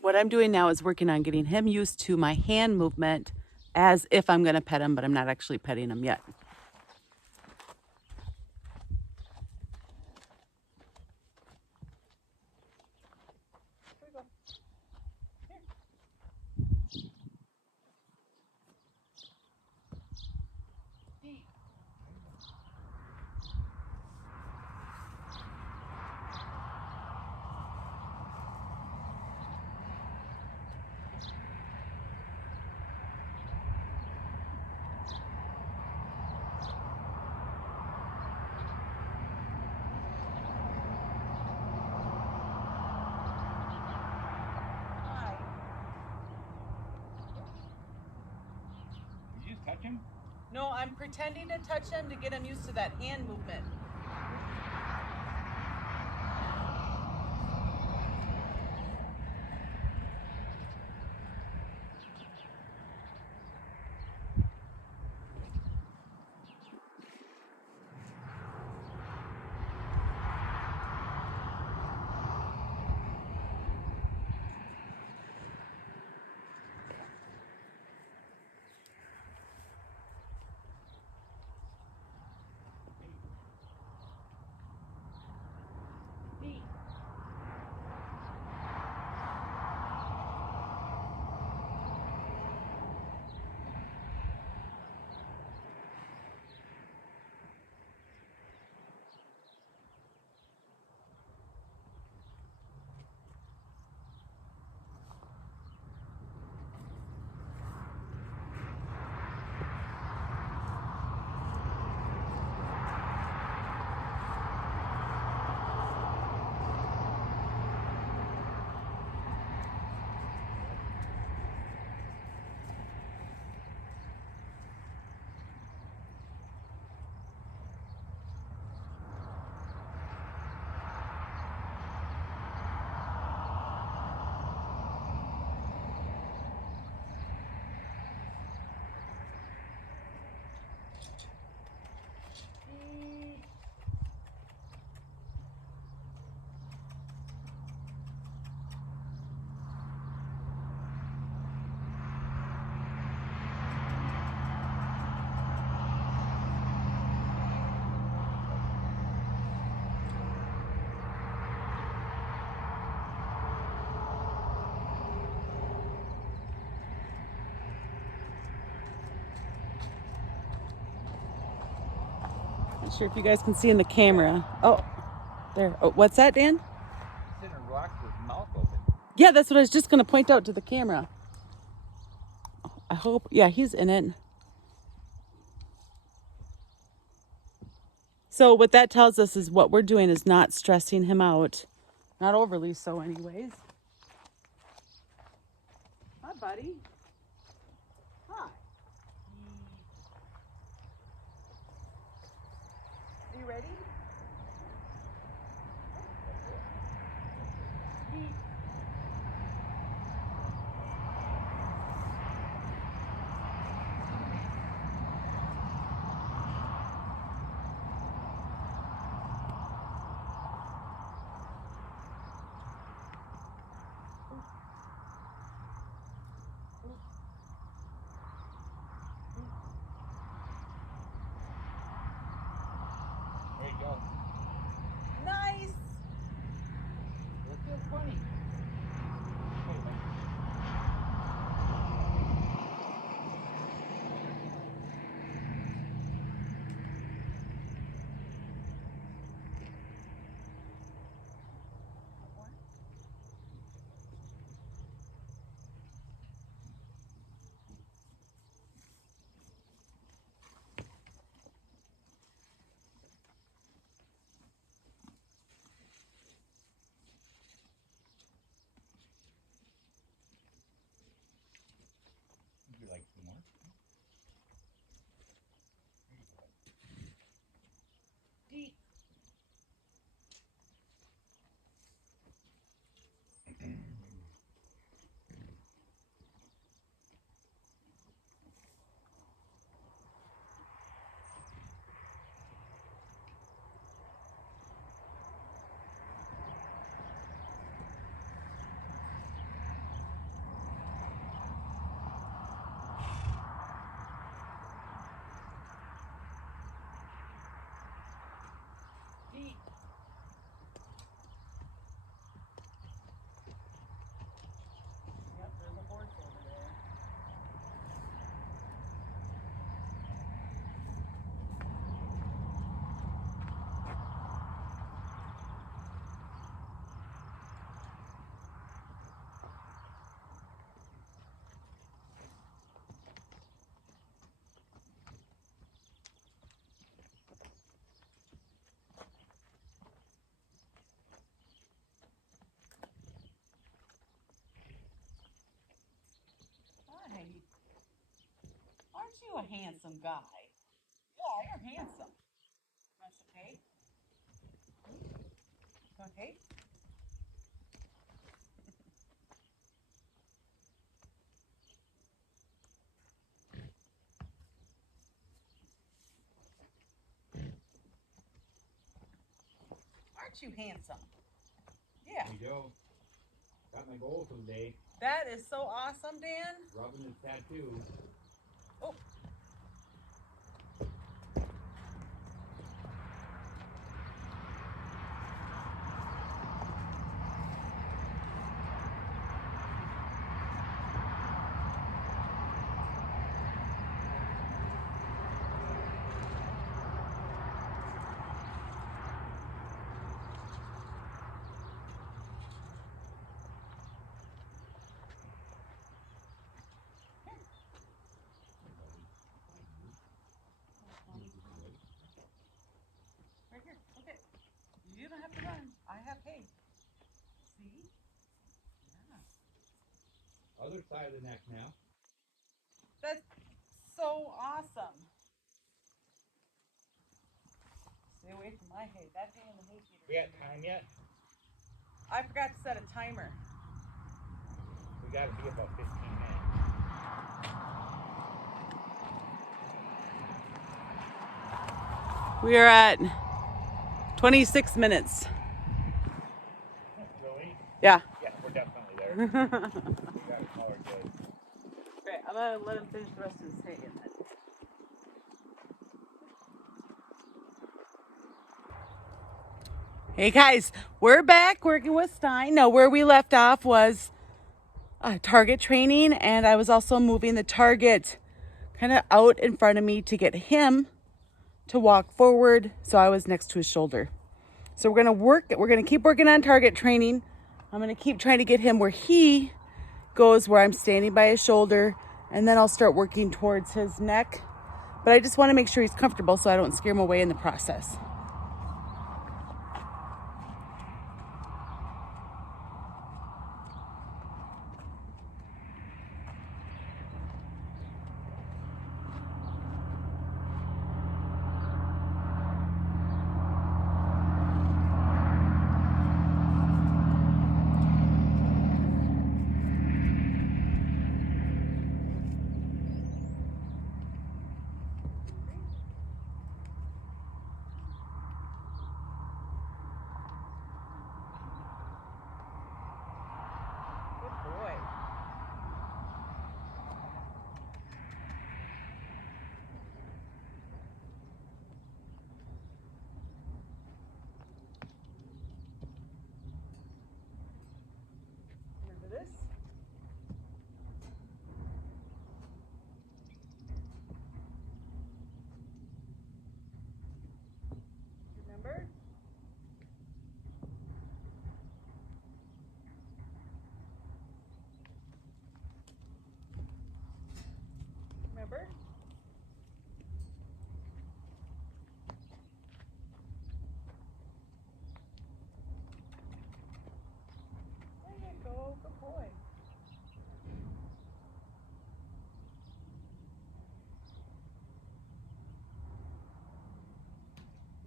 What I'm doing now is working on getting him used to my hand movement as if I'm going to pet him, but I'm not actually petting him yet. Here we go. Here. Hi. Did you just touch him? No, I'm pretending to touch him to get him used to that hand movement. Not sure if you guys can see in the camera. Oh, there. Oh, what's that, Dan? He's sitting and rocks with his mouth open. Yeah, that's what I was just going to point out to the camera. I hope. Yeah, he's in it. So what that tells us is what we're doing is not stressing him out. Not overly so anyways. Hi, buddy. Hi. Are you ready? There you you a handsome guy. Yeah, you're handsome. That's okay. Okay. Aren't you handsome? Yeah. There you go. Got my goal for the day. That is so awesome, Dan. Rubbing his tattoo. Oh. Right here. Okay. You don't have to run. I have hay. See? Yeah. Other side of the neck now. That's so awesome. Stay away from my hay. That hay and the hay feeder. We got time yet? I forgot to set a timer. We got to be about 15 minutes. We are at 26 minutes. Really? Yeah. Yeah, we're definitely there. We got it covered good. Okay, I'm gonna let him finish the rest of his hay in then. Hey guys, we're back working with Stein. Now, where we left off was target training, and I was also moving the target kind of out in front of me to get him to walk forward, so I was next to his shoulder. So we're gonna keep working on target training. I'm gonna keep trying to get him where he goes, where I'm standing by his shoulder, and then I'll start working towards his neck. But I just want to make sure he's comfortable so I don't scare him away in the process. This. Remember? Remember? There you go, good boy.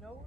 Nose.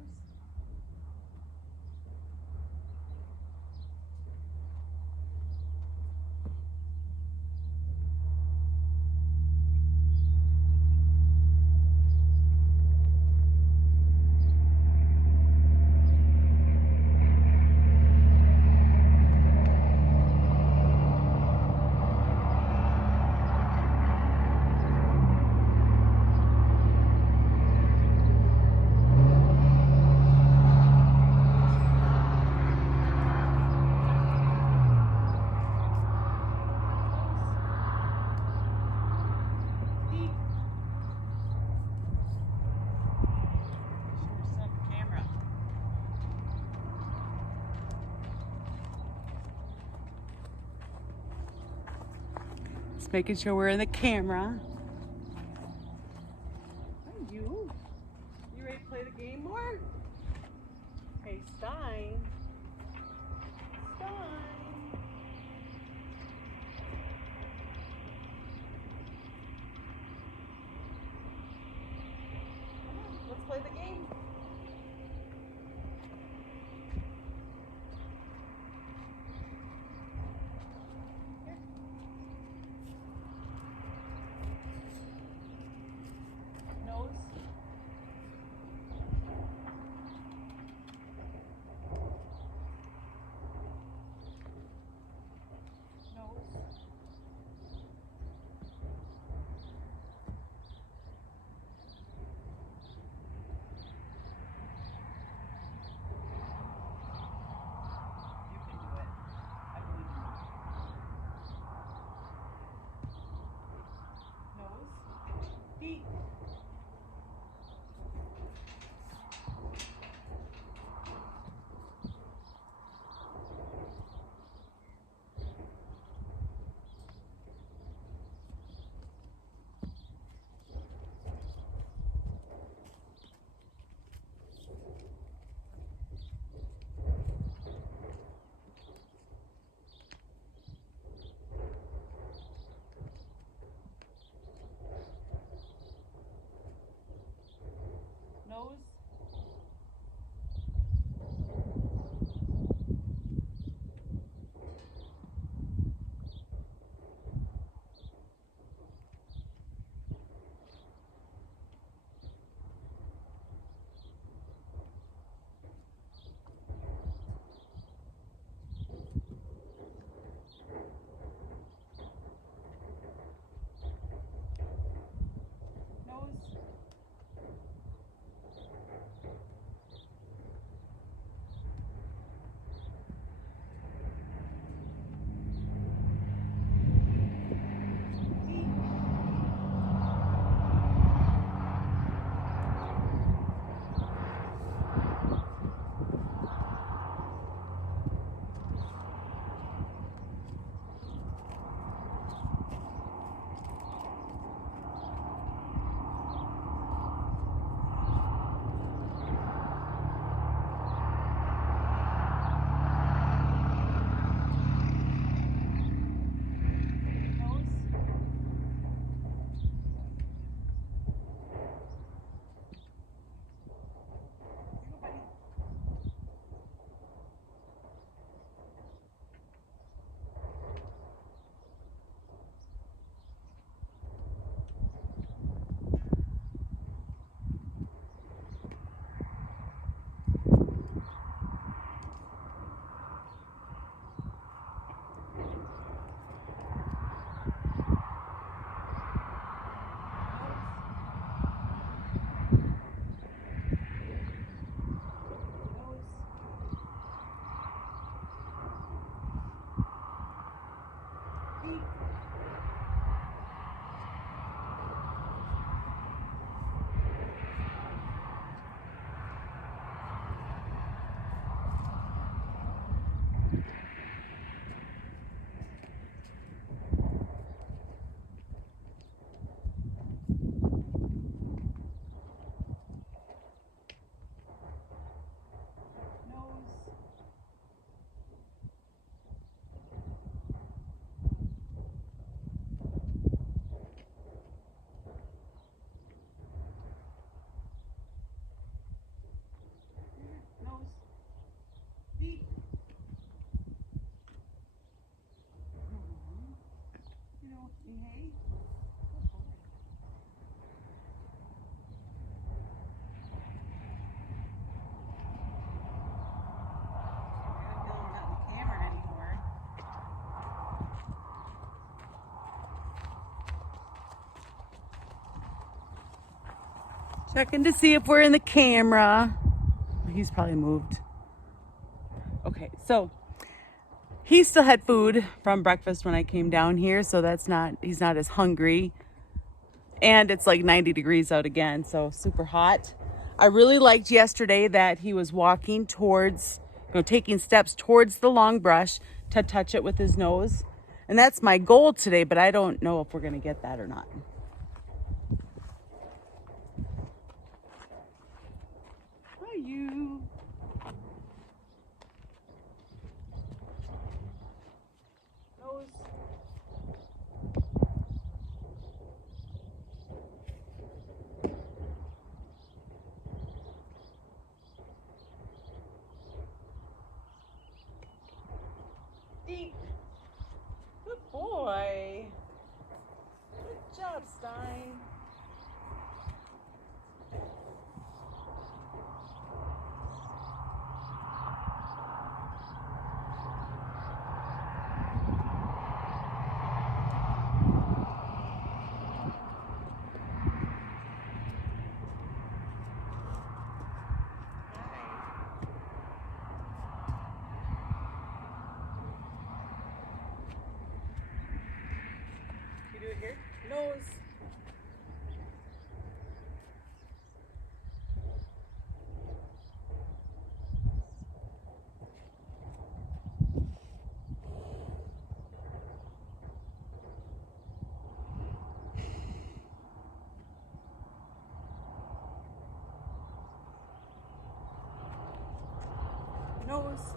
Just making sure we're in the camera. Hi, you. You ready to play the game more? Hey, Stein. Stein. play the game. Nose. Feet. Nose. Nose. Feet. You know, hey. Checking to see if we're in the camera. He's probably moved. Okay, so he still had food from breakfast when I came down here, so he's not as hungry. And it's like 90 degrees out again, so super hot. I really liked yesterday that he was walking towards, taking steps towards the long brush to touch it with his nose. And that's my goal today, but I don't know if we're gonna get that or not. Hi, you. Nose. boy. Good job, Stein. Do it here. Nose. Nose.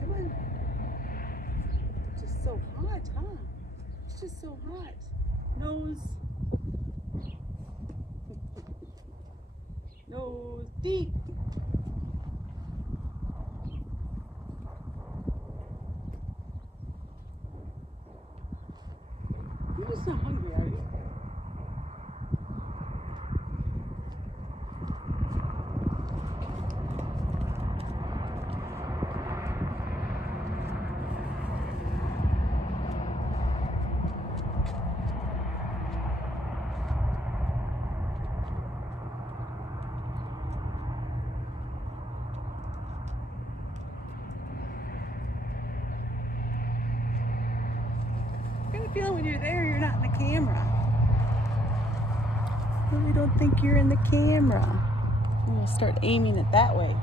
Come on. It's just so hot, huh? It's just so hot. Nose. Nose deep. You're just not hungry, are you? I got a feeling when you're there, you're not in the camera. I really don't think you're in the camera. I'm gonna start aiming it that way.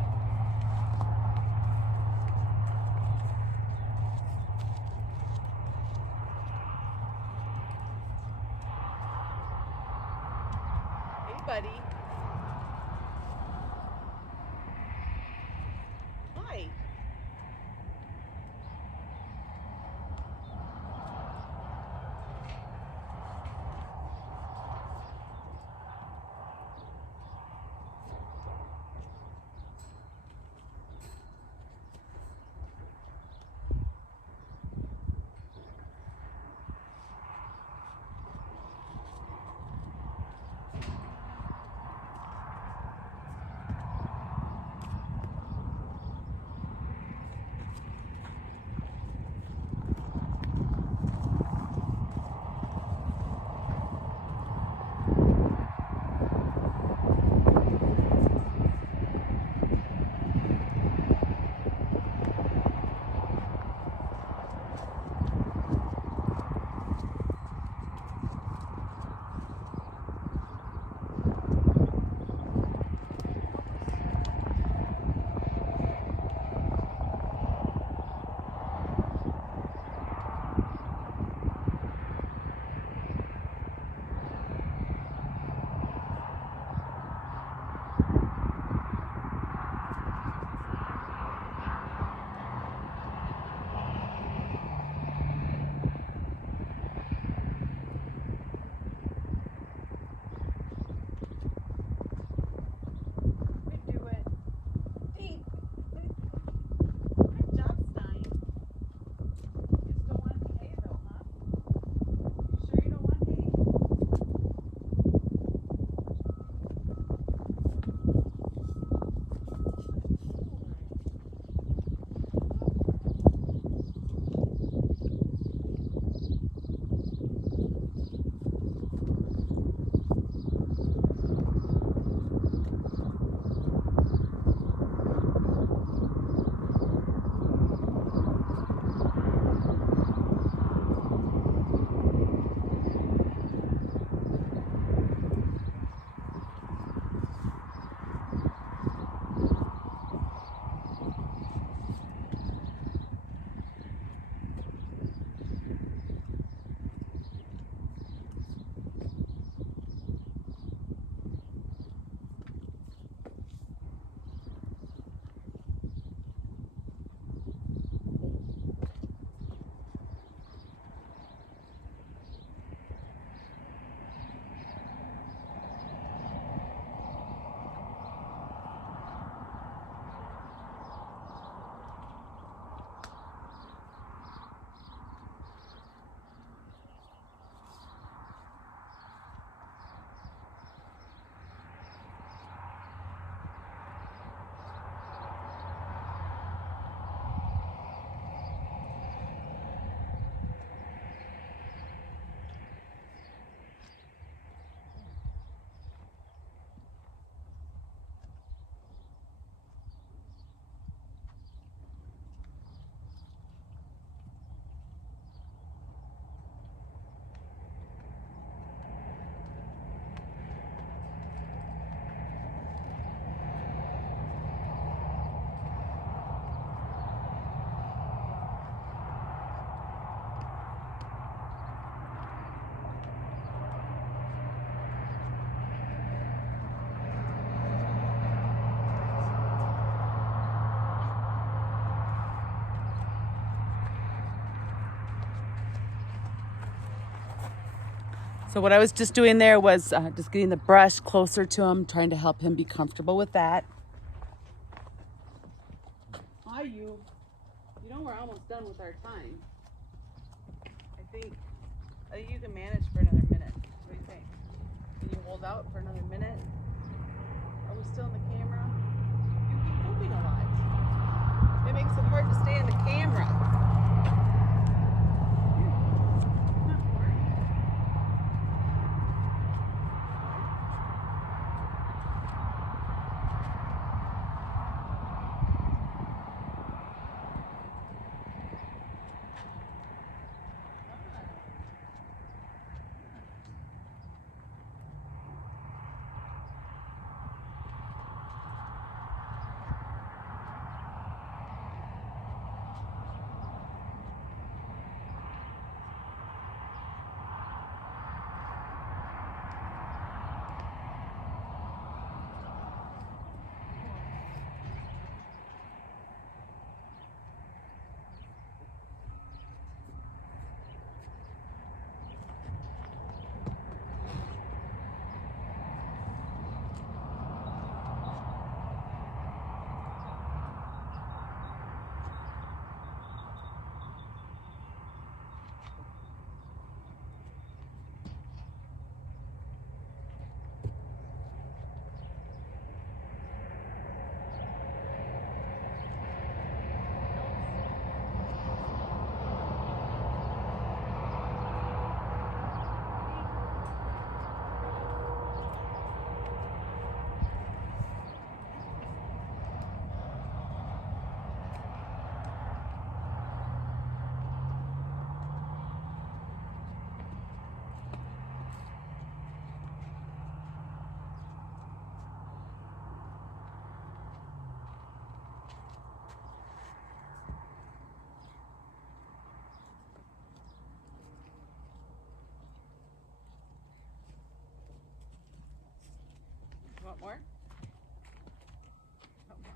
Hey, buddy. Hi. So what I was just doing there was just getting the brush closer to him, trying to help him be comfortable with that. Hi, you. You know we're almost done with our time. I think you can manage for another minute. What do you think? Can you hold out for another minute? Are we still in the camera? You keep moving a lot. It makes it hard to stay in the camera. Want more? Want more?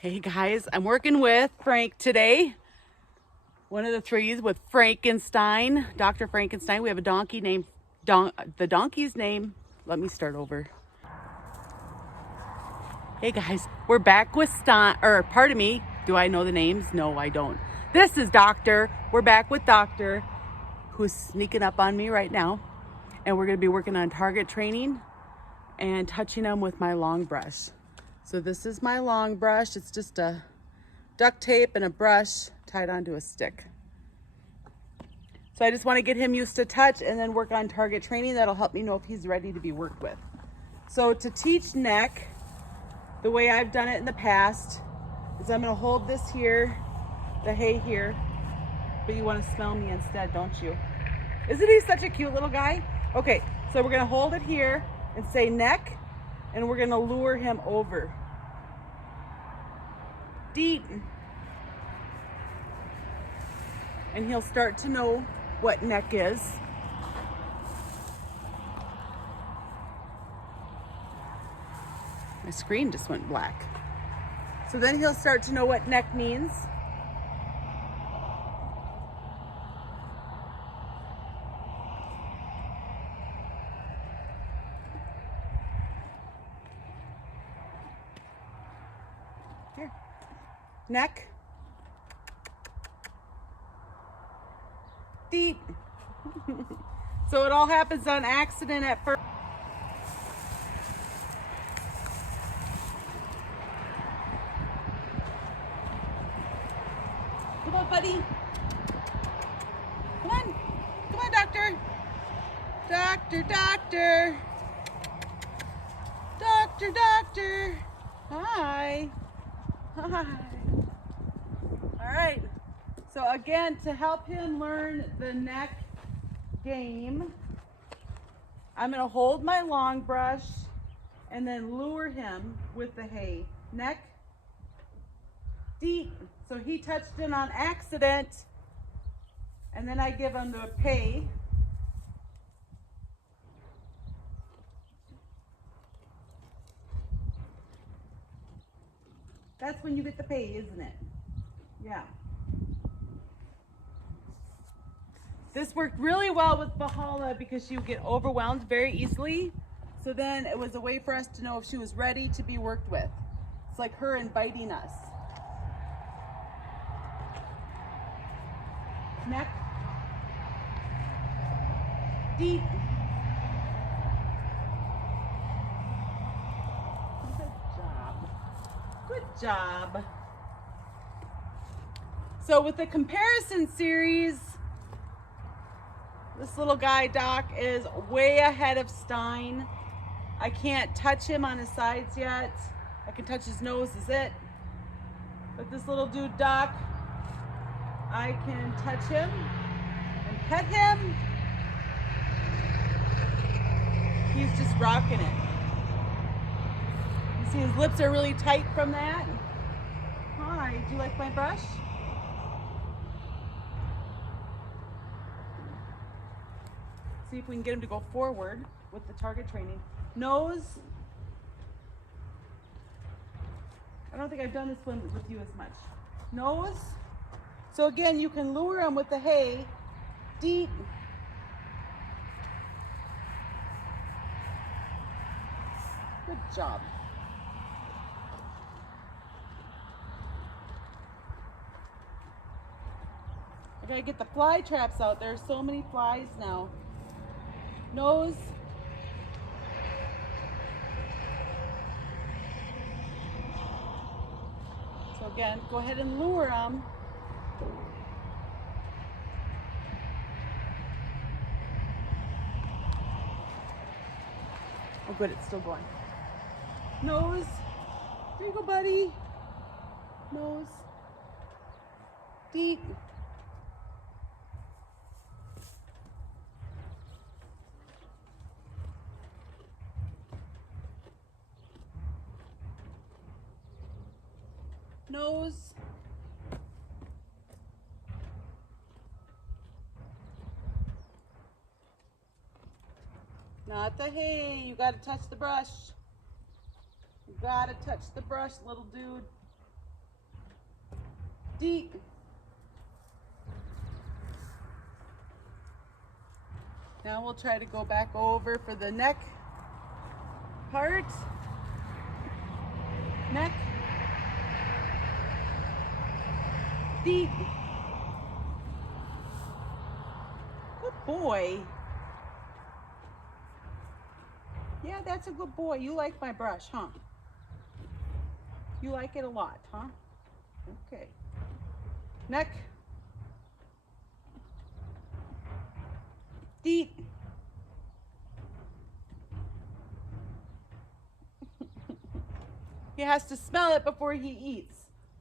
Hey guys, I'm working with Frank today. One of the threes with Frankenstein, Dr. Frankenstein. We have a donkey named, the donkey's name, let me start over. Hey guys, we're back with pardon me, do I know the names? No, I don't. This is Doctor. We're back with Doctor, who's sneaking up on me right now. And we're gonna be working on target training and touching them with my long brush. So this is my long brush. It's just a duct tape and a brush tied onto a stick. So I just want to get him used to touch and then work on target training. That'll help me know if he's ready to be worked with. So to teach neck, the way I've done it in the past is I'm gonna hold this here, the hay here, but you wanna smell me instead, don't you? Isn't he such a cute little guy? Okay, so we're gonna hold it here and say neck, and we're gonna lure him over. Deet. And he'll start to know what neck is. My screen just went black. So then he'll start to know what neck means. Here. Neck. Deep. So it all happens on accident at first. Come on, buddy. Come on. Come on, doctor. Doctor, doctor. Doctor, doctor. Hi. Hi. All right. So again, to help him learn the neck game, I'm going to hold my long brush and then lure him with the hay. Neck, deep. So he touched in on accident, and then I give him the pay. That's when you get the pay, isn't it? Yeah. This worked really well with Bahala because she would get overwhelmed very easily. So then it was a way for us to know if she was ready to be worked with. It's like her inviting us. Neck. Deep. Good job. Good job. So with the comparison series, this little guy, Doc, is way ahead of Stein. I can't touch him on his sides yet. I can touch his nose, is it. But this little dude, Doc, I can touch him and pet him. He's just rocking it. You see his lips are really tight from that. Hi, do you like my brush? See if we can get him to go forward with the target training. Nose. I don't think I've done this one with you as much. Nose. So again, you can lure him with the hay. Deep. Good job. I gotta get the fly traps out. There are so many flies now. Nose. So again, go ahead and lure them. Oh good, it's still going. Nose. There you go, buddy. Nose. Deep. Nose. Not the hay. You gotta touch the brush. You gotta touch the brush, little dude. Deep. Now we'll try to go back over for the neck part. Neck. Deep. Good boy. Yeah, that's a good boy. You like my brush, huh? You like it a lot, huh? Okay. Neck. Deep. He has to smell it before he eats.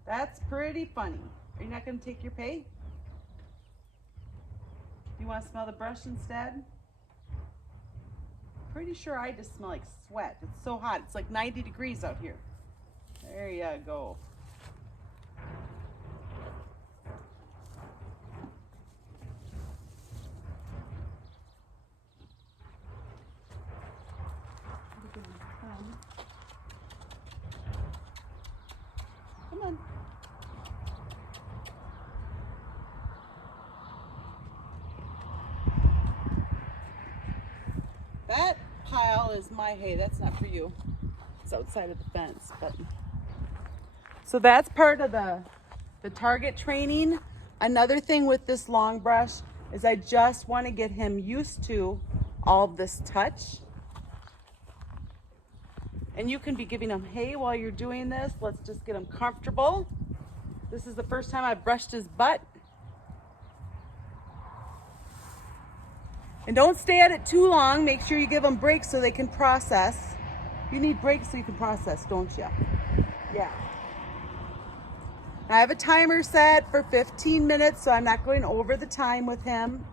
That's pretty funny. Are you not going to take your pay? You want to smell the brush instead? Pretty sure I just smell like sweat. It's so hot. It's like 90 degrees out here. There you go. Come on. That pile is my hay. That's not for you. It's outside of the fence. But so that's part of the target training. Another thing with this long brush is I just want to get him used to all of this touch. And you can be giving him hay while you're doing this. Let's just get him comfortable. This is the first time I've brushed his butt. And don't stay at it too long. Make sure you give them breaks so they can process. You need breaks so you can process, don't you? Yeah. I have a timer set for 15 minutes, so I'm not going over the time with him.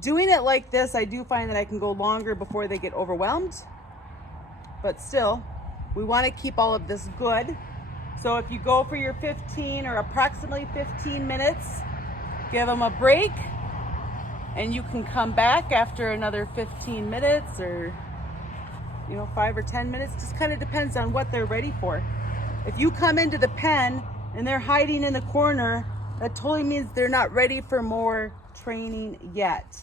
Doing it like this, I do find that I can go longer before they get overwhelmed. But still, we want to keep all of this good. So if you go for your 15 or approximately 15 minutes, give them a break. And you can come back after another 15 minutes or, 5 or 10 minutes. Just kind of depends on what they're ready for. If you come into the pen and they're hiding in the corner, that totally means they're not ready for more training yet.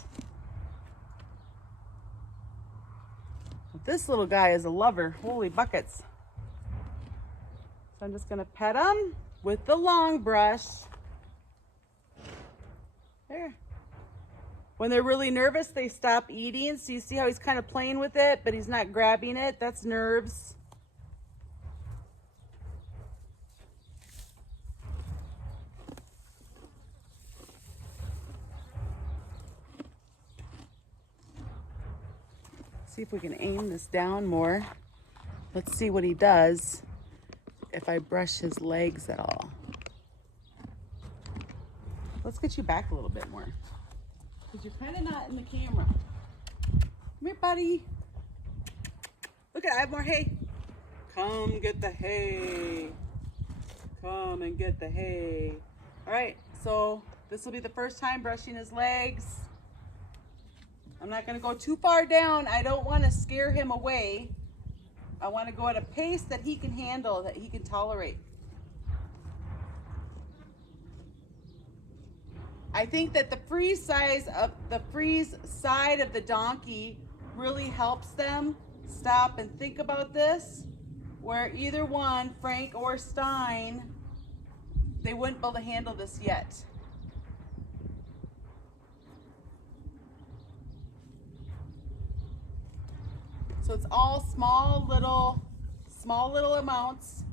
This little guy is a lover. Holy buckets. So I'm just going to pet him with the long brush. There. When they're really nervous, they stop eating. So you see how he's kind of playing with it, but he's not grabbing it. That's nerves. See if we can aim this down more. Let's see what he does if I brush his legs at all. Let's get you back a little bit more, because you're kind of not in the camera. Come here, buddy. Look at, I have more hay. Come get the hay. Come and get the hay. All right, so this will be the first time brushing his legs. I'm not going to go too far down. I don't want to scare him away. I want to go at a pace that he can handle, that he can tolerate. I think that the freeze side of the donkey really helps them stop and think about this, where either one, Frank or Stein, they wouldn't be able to handle this yet. So it's all small little amounts.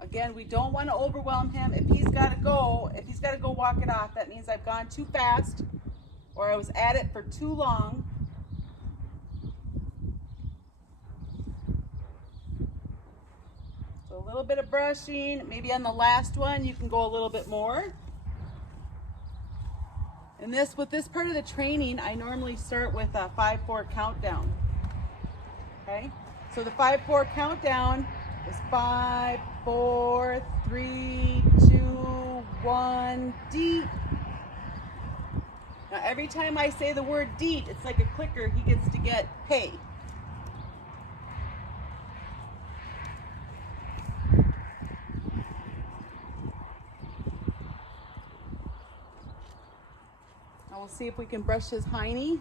Again, we don't want to overwhelm him. If he's got to go walk it off, that means I've gone too fast or I was at it for too long. So a little bit of brushing. Maybe on the last one, you can go a little bit more. And with this part of the training, I normally start with a 5-4 countdown. Okay, so the 5-4 countdown is 5, 4, 3, 2, 1, deet. Now every time I say the word deet, it's like a clicker. He gets to get hay. Now we'll see if we can brush his hiney.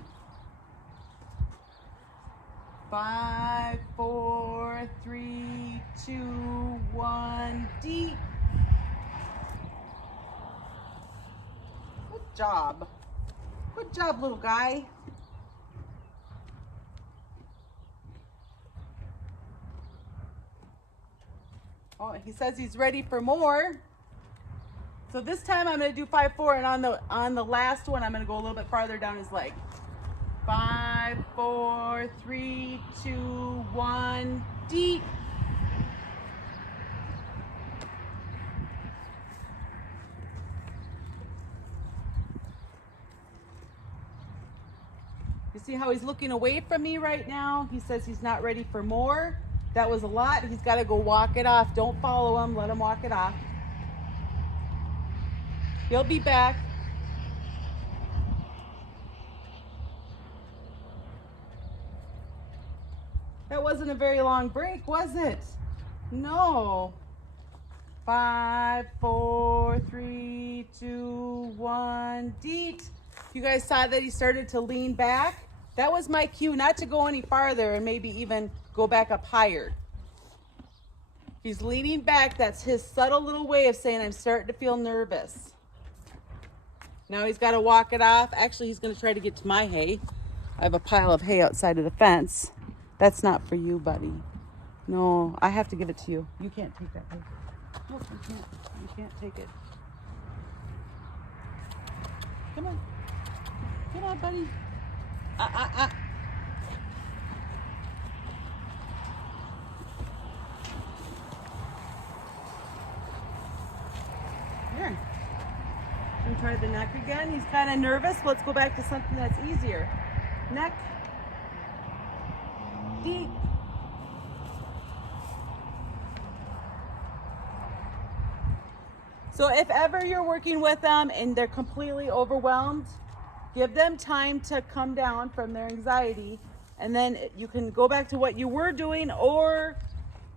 5, 4, 3, 2, 1, deep. Good job. Good job, little guy. Oh, he says he's ready for more. So this time I'm going to do 5-4, and on the last one I'm going to go a little bit farther down his leg. 5, 4, 3, 2, 1, deep. You see how he's looking away from me right now? He says he's not ready for more. That was a lot. He's got to go walk it off. Don't follow him. Let him walk it off. He'll be back. That wasn't a very long break, was it? No. 5, 4, 3, 2, 1. Deet. You guys saw that he started to lean back? That was my cue not to go any farther and maybe even go back up higher. He's leaning back. That's his subtle little way of saying, I'm starting to feel nervous. Now he's got to walk it off. Actually, he's going to try to get to my hay. I have a pile of hay outside of the fence. That's not for you, buddy. No, I have to give it to you. You can't take that hay. Nope, you can't. You can't take it. Come on. Come on, buddy. Here. And try the neck again. He's kind of nervous. Let's go back to something that's easier. Neck. Deep. So if ever you're working with them and they're completely overwhelmed, give them time to come down from their anxiety, and then you can go back to what you were doing, or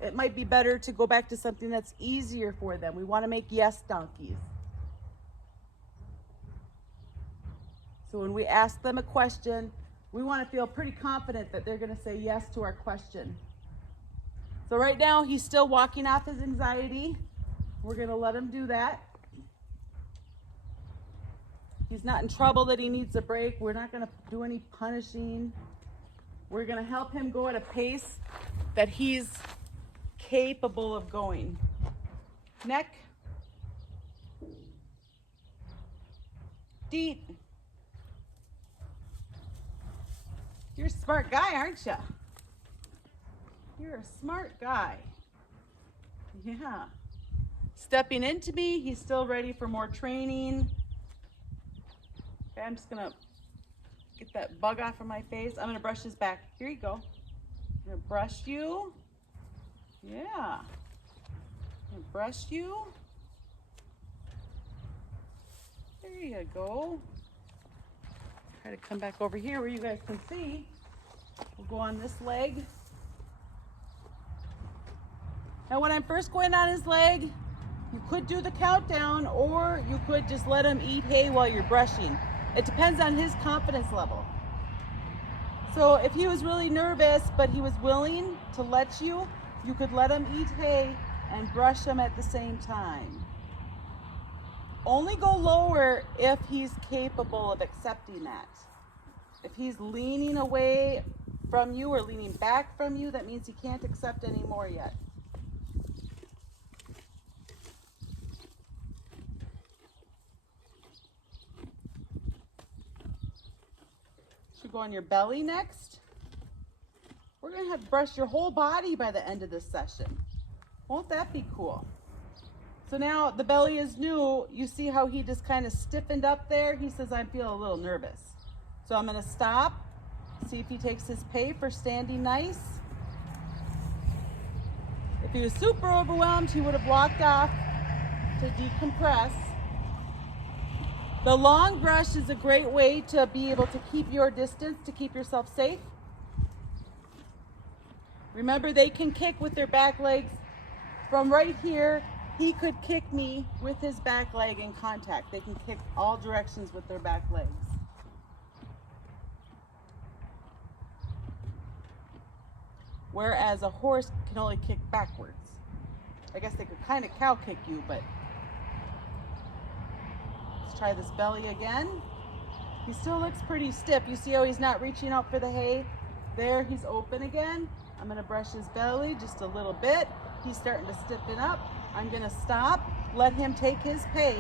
it might be better to go back to something that's easier for them. We want to make yes donkeys. So when we ask them a question, we want to feel pretty confident that they're going to say yes to our question. So right now he's still walking off his anxiety. We're going to let him do that. He's not in trouble that he needs a break. We're not going to do any punishing. We're going to help him go at a pace that he's capable of going. Neck. Deep. You're a smart guy, aren't you? You're a smart guy. Yeah. Stepping into me, he's still ready for more training. Okay, I'm just gonna get that bug off of my face. I'm gonna brush his back. Here you go. I'm gonna brush you. Yeah. I'm gonna brush you. There you go. Try to come back over here where you guys can see. We'll go on this leg. Now when I'm first going on his leg, you could do the countdown, or you could just let him eat hay while you're brushing. It depends on his confidence level. So if he was really nervous, but he was willing to let you, you could let him eat hay and brush him at the same time. Only go lower if he's capable of accepting that. If he's leaning away from you or leaning back from you, that means he can't accept any more yet. Go on your belly next. We're going to have to brush your whole body by the end of this session. Won't that be cool? So now the belly is new. You see how he just kind of stiffened up there? He says, I feel a little nervous. So I'm going to stop, see if he takes his pay for standing nice. If he was super overwhelmed, he would have walked off to decompress. The long brush is a great way to be able to keep your distance, to keep yourself safe. Remember, they can kick with their back legs. From right here, he could kick me with his back leg in contact. They can kick all directions with their back legs. Whereas a horse can only kick backwards. I guess they could kind of cow kick you, but try this belly again. He still looks pretty stiff. You see how he's not reaching out for the hay? There, he's open again. I'm gonna brush his belly just a little bit. He's starting to stiffen up. I'm gonna stop, let him take his pay.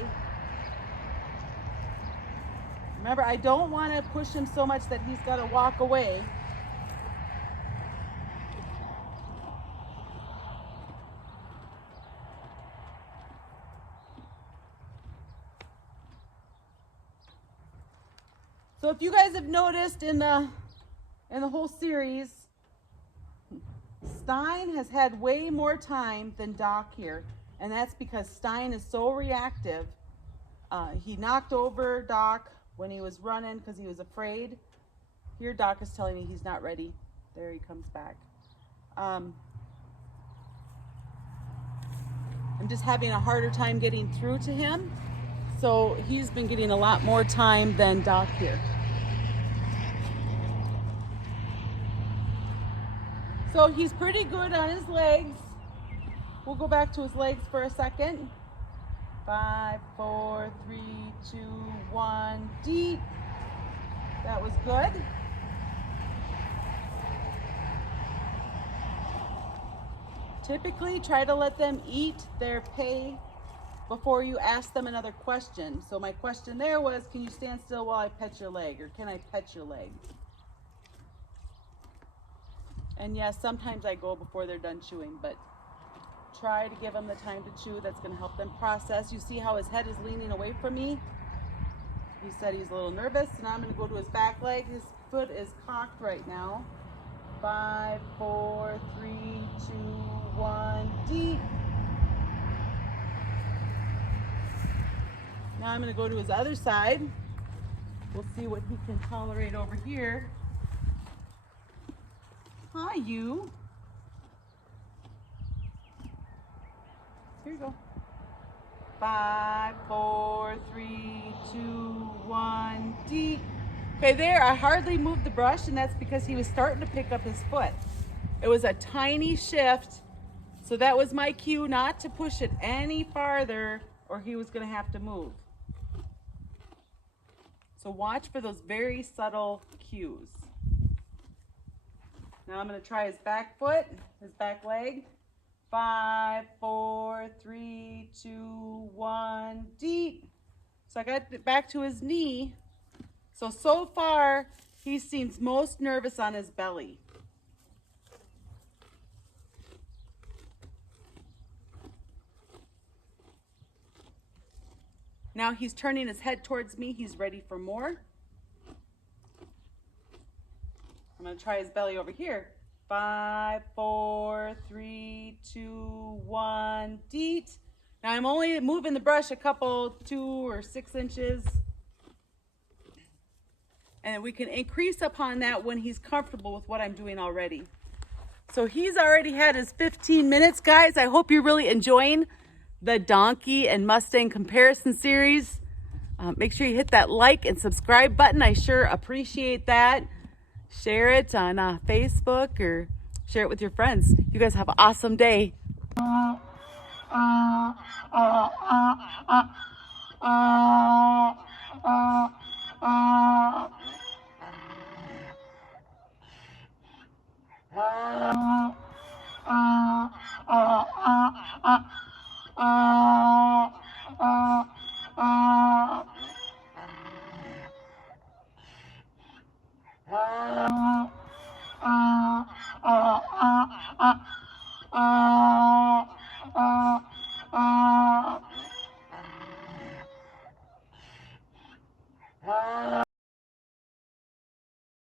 Remember, I don't wanna push him so much that he's gotta walk away. So if you guys have noticed in the in the whole series, Stein has had way more time than Doc here, and that's because Stein is so reactive. He knocked over Doc when he was running because he was afraid. Here Doc is telling me he's not ready. There he comes back. I'm just having a harder time getting through to him, so he's been getting a lot more time than Doc here. So he's pretty good on his legs. We'll go back to his legs for a second. 5, 4, 3, 2, 1, deep. That was good. Typically, try to let them eat their pay before you ask them another question. So my question there was, can you stand still while I pet your leg? Or can I pet your leg? And yes, sometimes I go before they're done chewing, but try to give them the time to chew. That's going to help them process. You see how his head is leaning away from me? He said he's a little nervous. Now I'm going to go to his back leg. His foot is cocked right now. 5, 4, 3, 2, 1, deep. Now I'm going to go to his other side. We'll see what he can tolerate over here. Hi, you. Here you go. 5, 4, 3, 2, 1, deep. Okay, there, I hardly moved the brush, and that's because he was starting to pick up his foot. It was a tiny shift, so that was my cue not to push it any farther, or he was going to have to move. So watch for those very subtle cues. Now I'm going to try his back foot, his back leg. 5, 4, 3, 2, 1, deep. So I got it back to his knee. So far, he seems most nervous on his belly. Now he's turning his head towards me. He's ready for more. I'm going to try his belly over here. 5, 4, 3, 2, 1, deep. Now I'm only moving the brush a couple, 2 or 6 inches. And we can increase upon that when he's comfortable with what I'm doing already. So he's already had his 15 minutes, guys. I hope you're really enjoying the Donkey and Mustang comparison series. Make sure you hit that like and subscribe button. I sure appreciate that. Share it on Facebook or share it with your friends. You guys have an awesome day.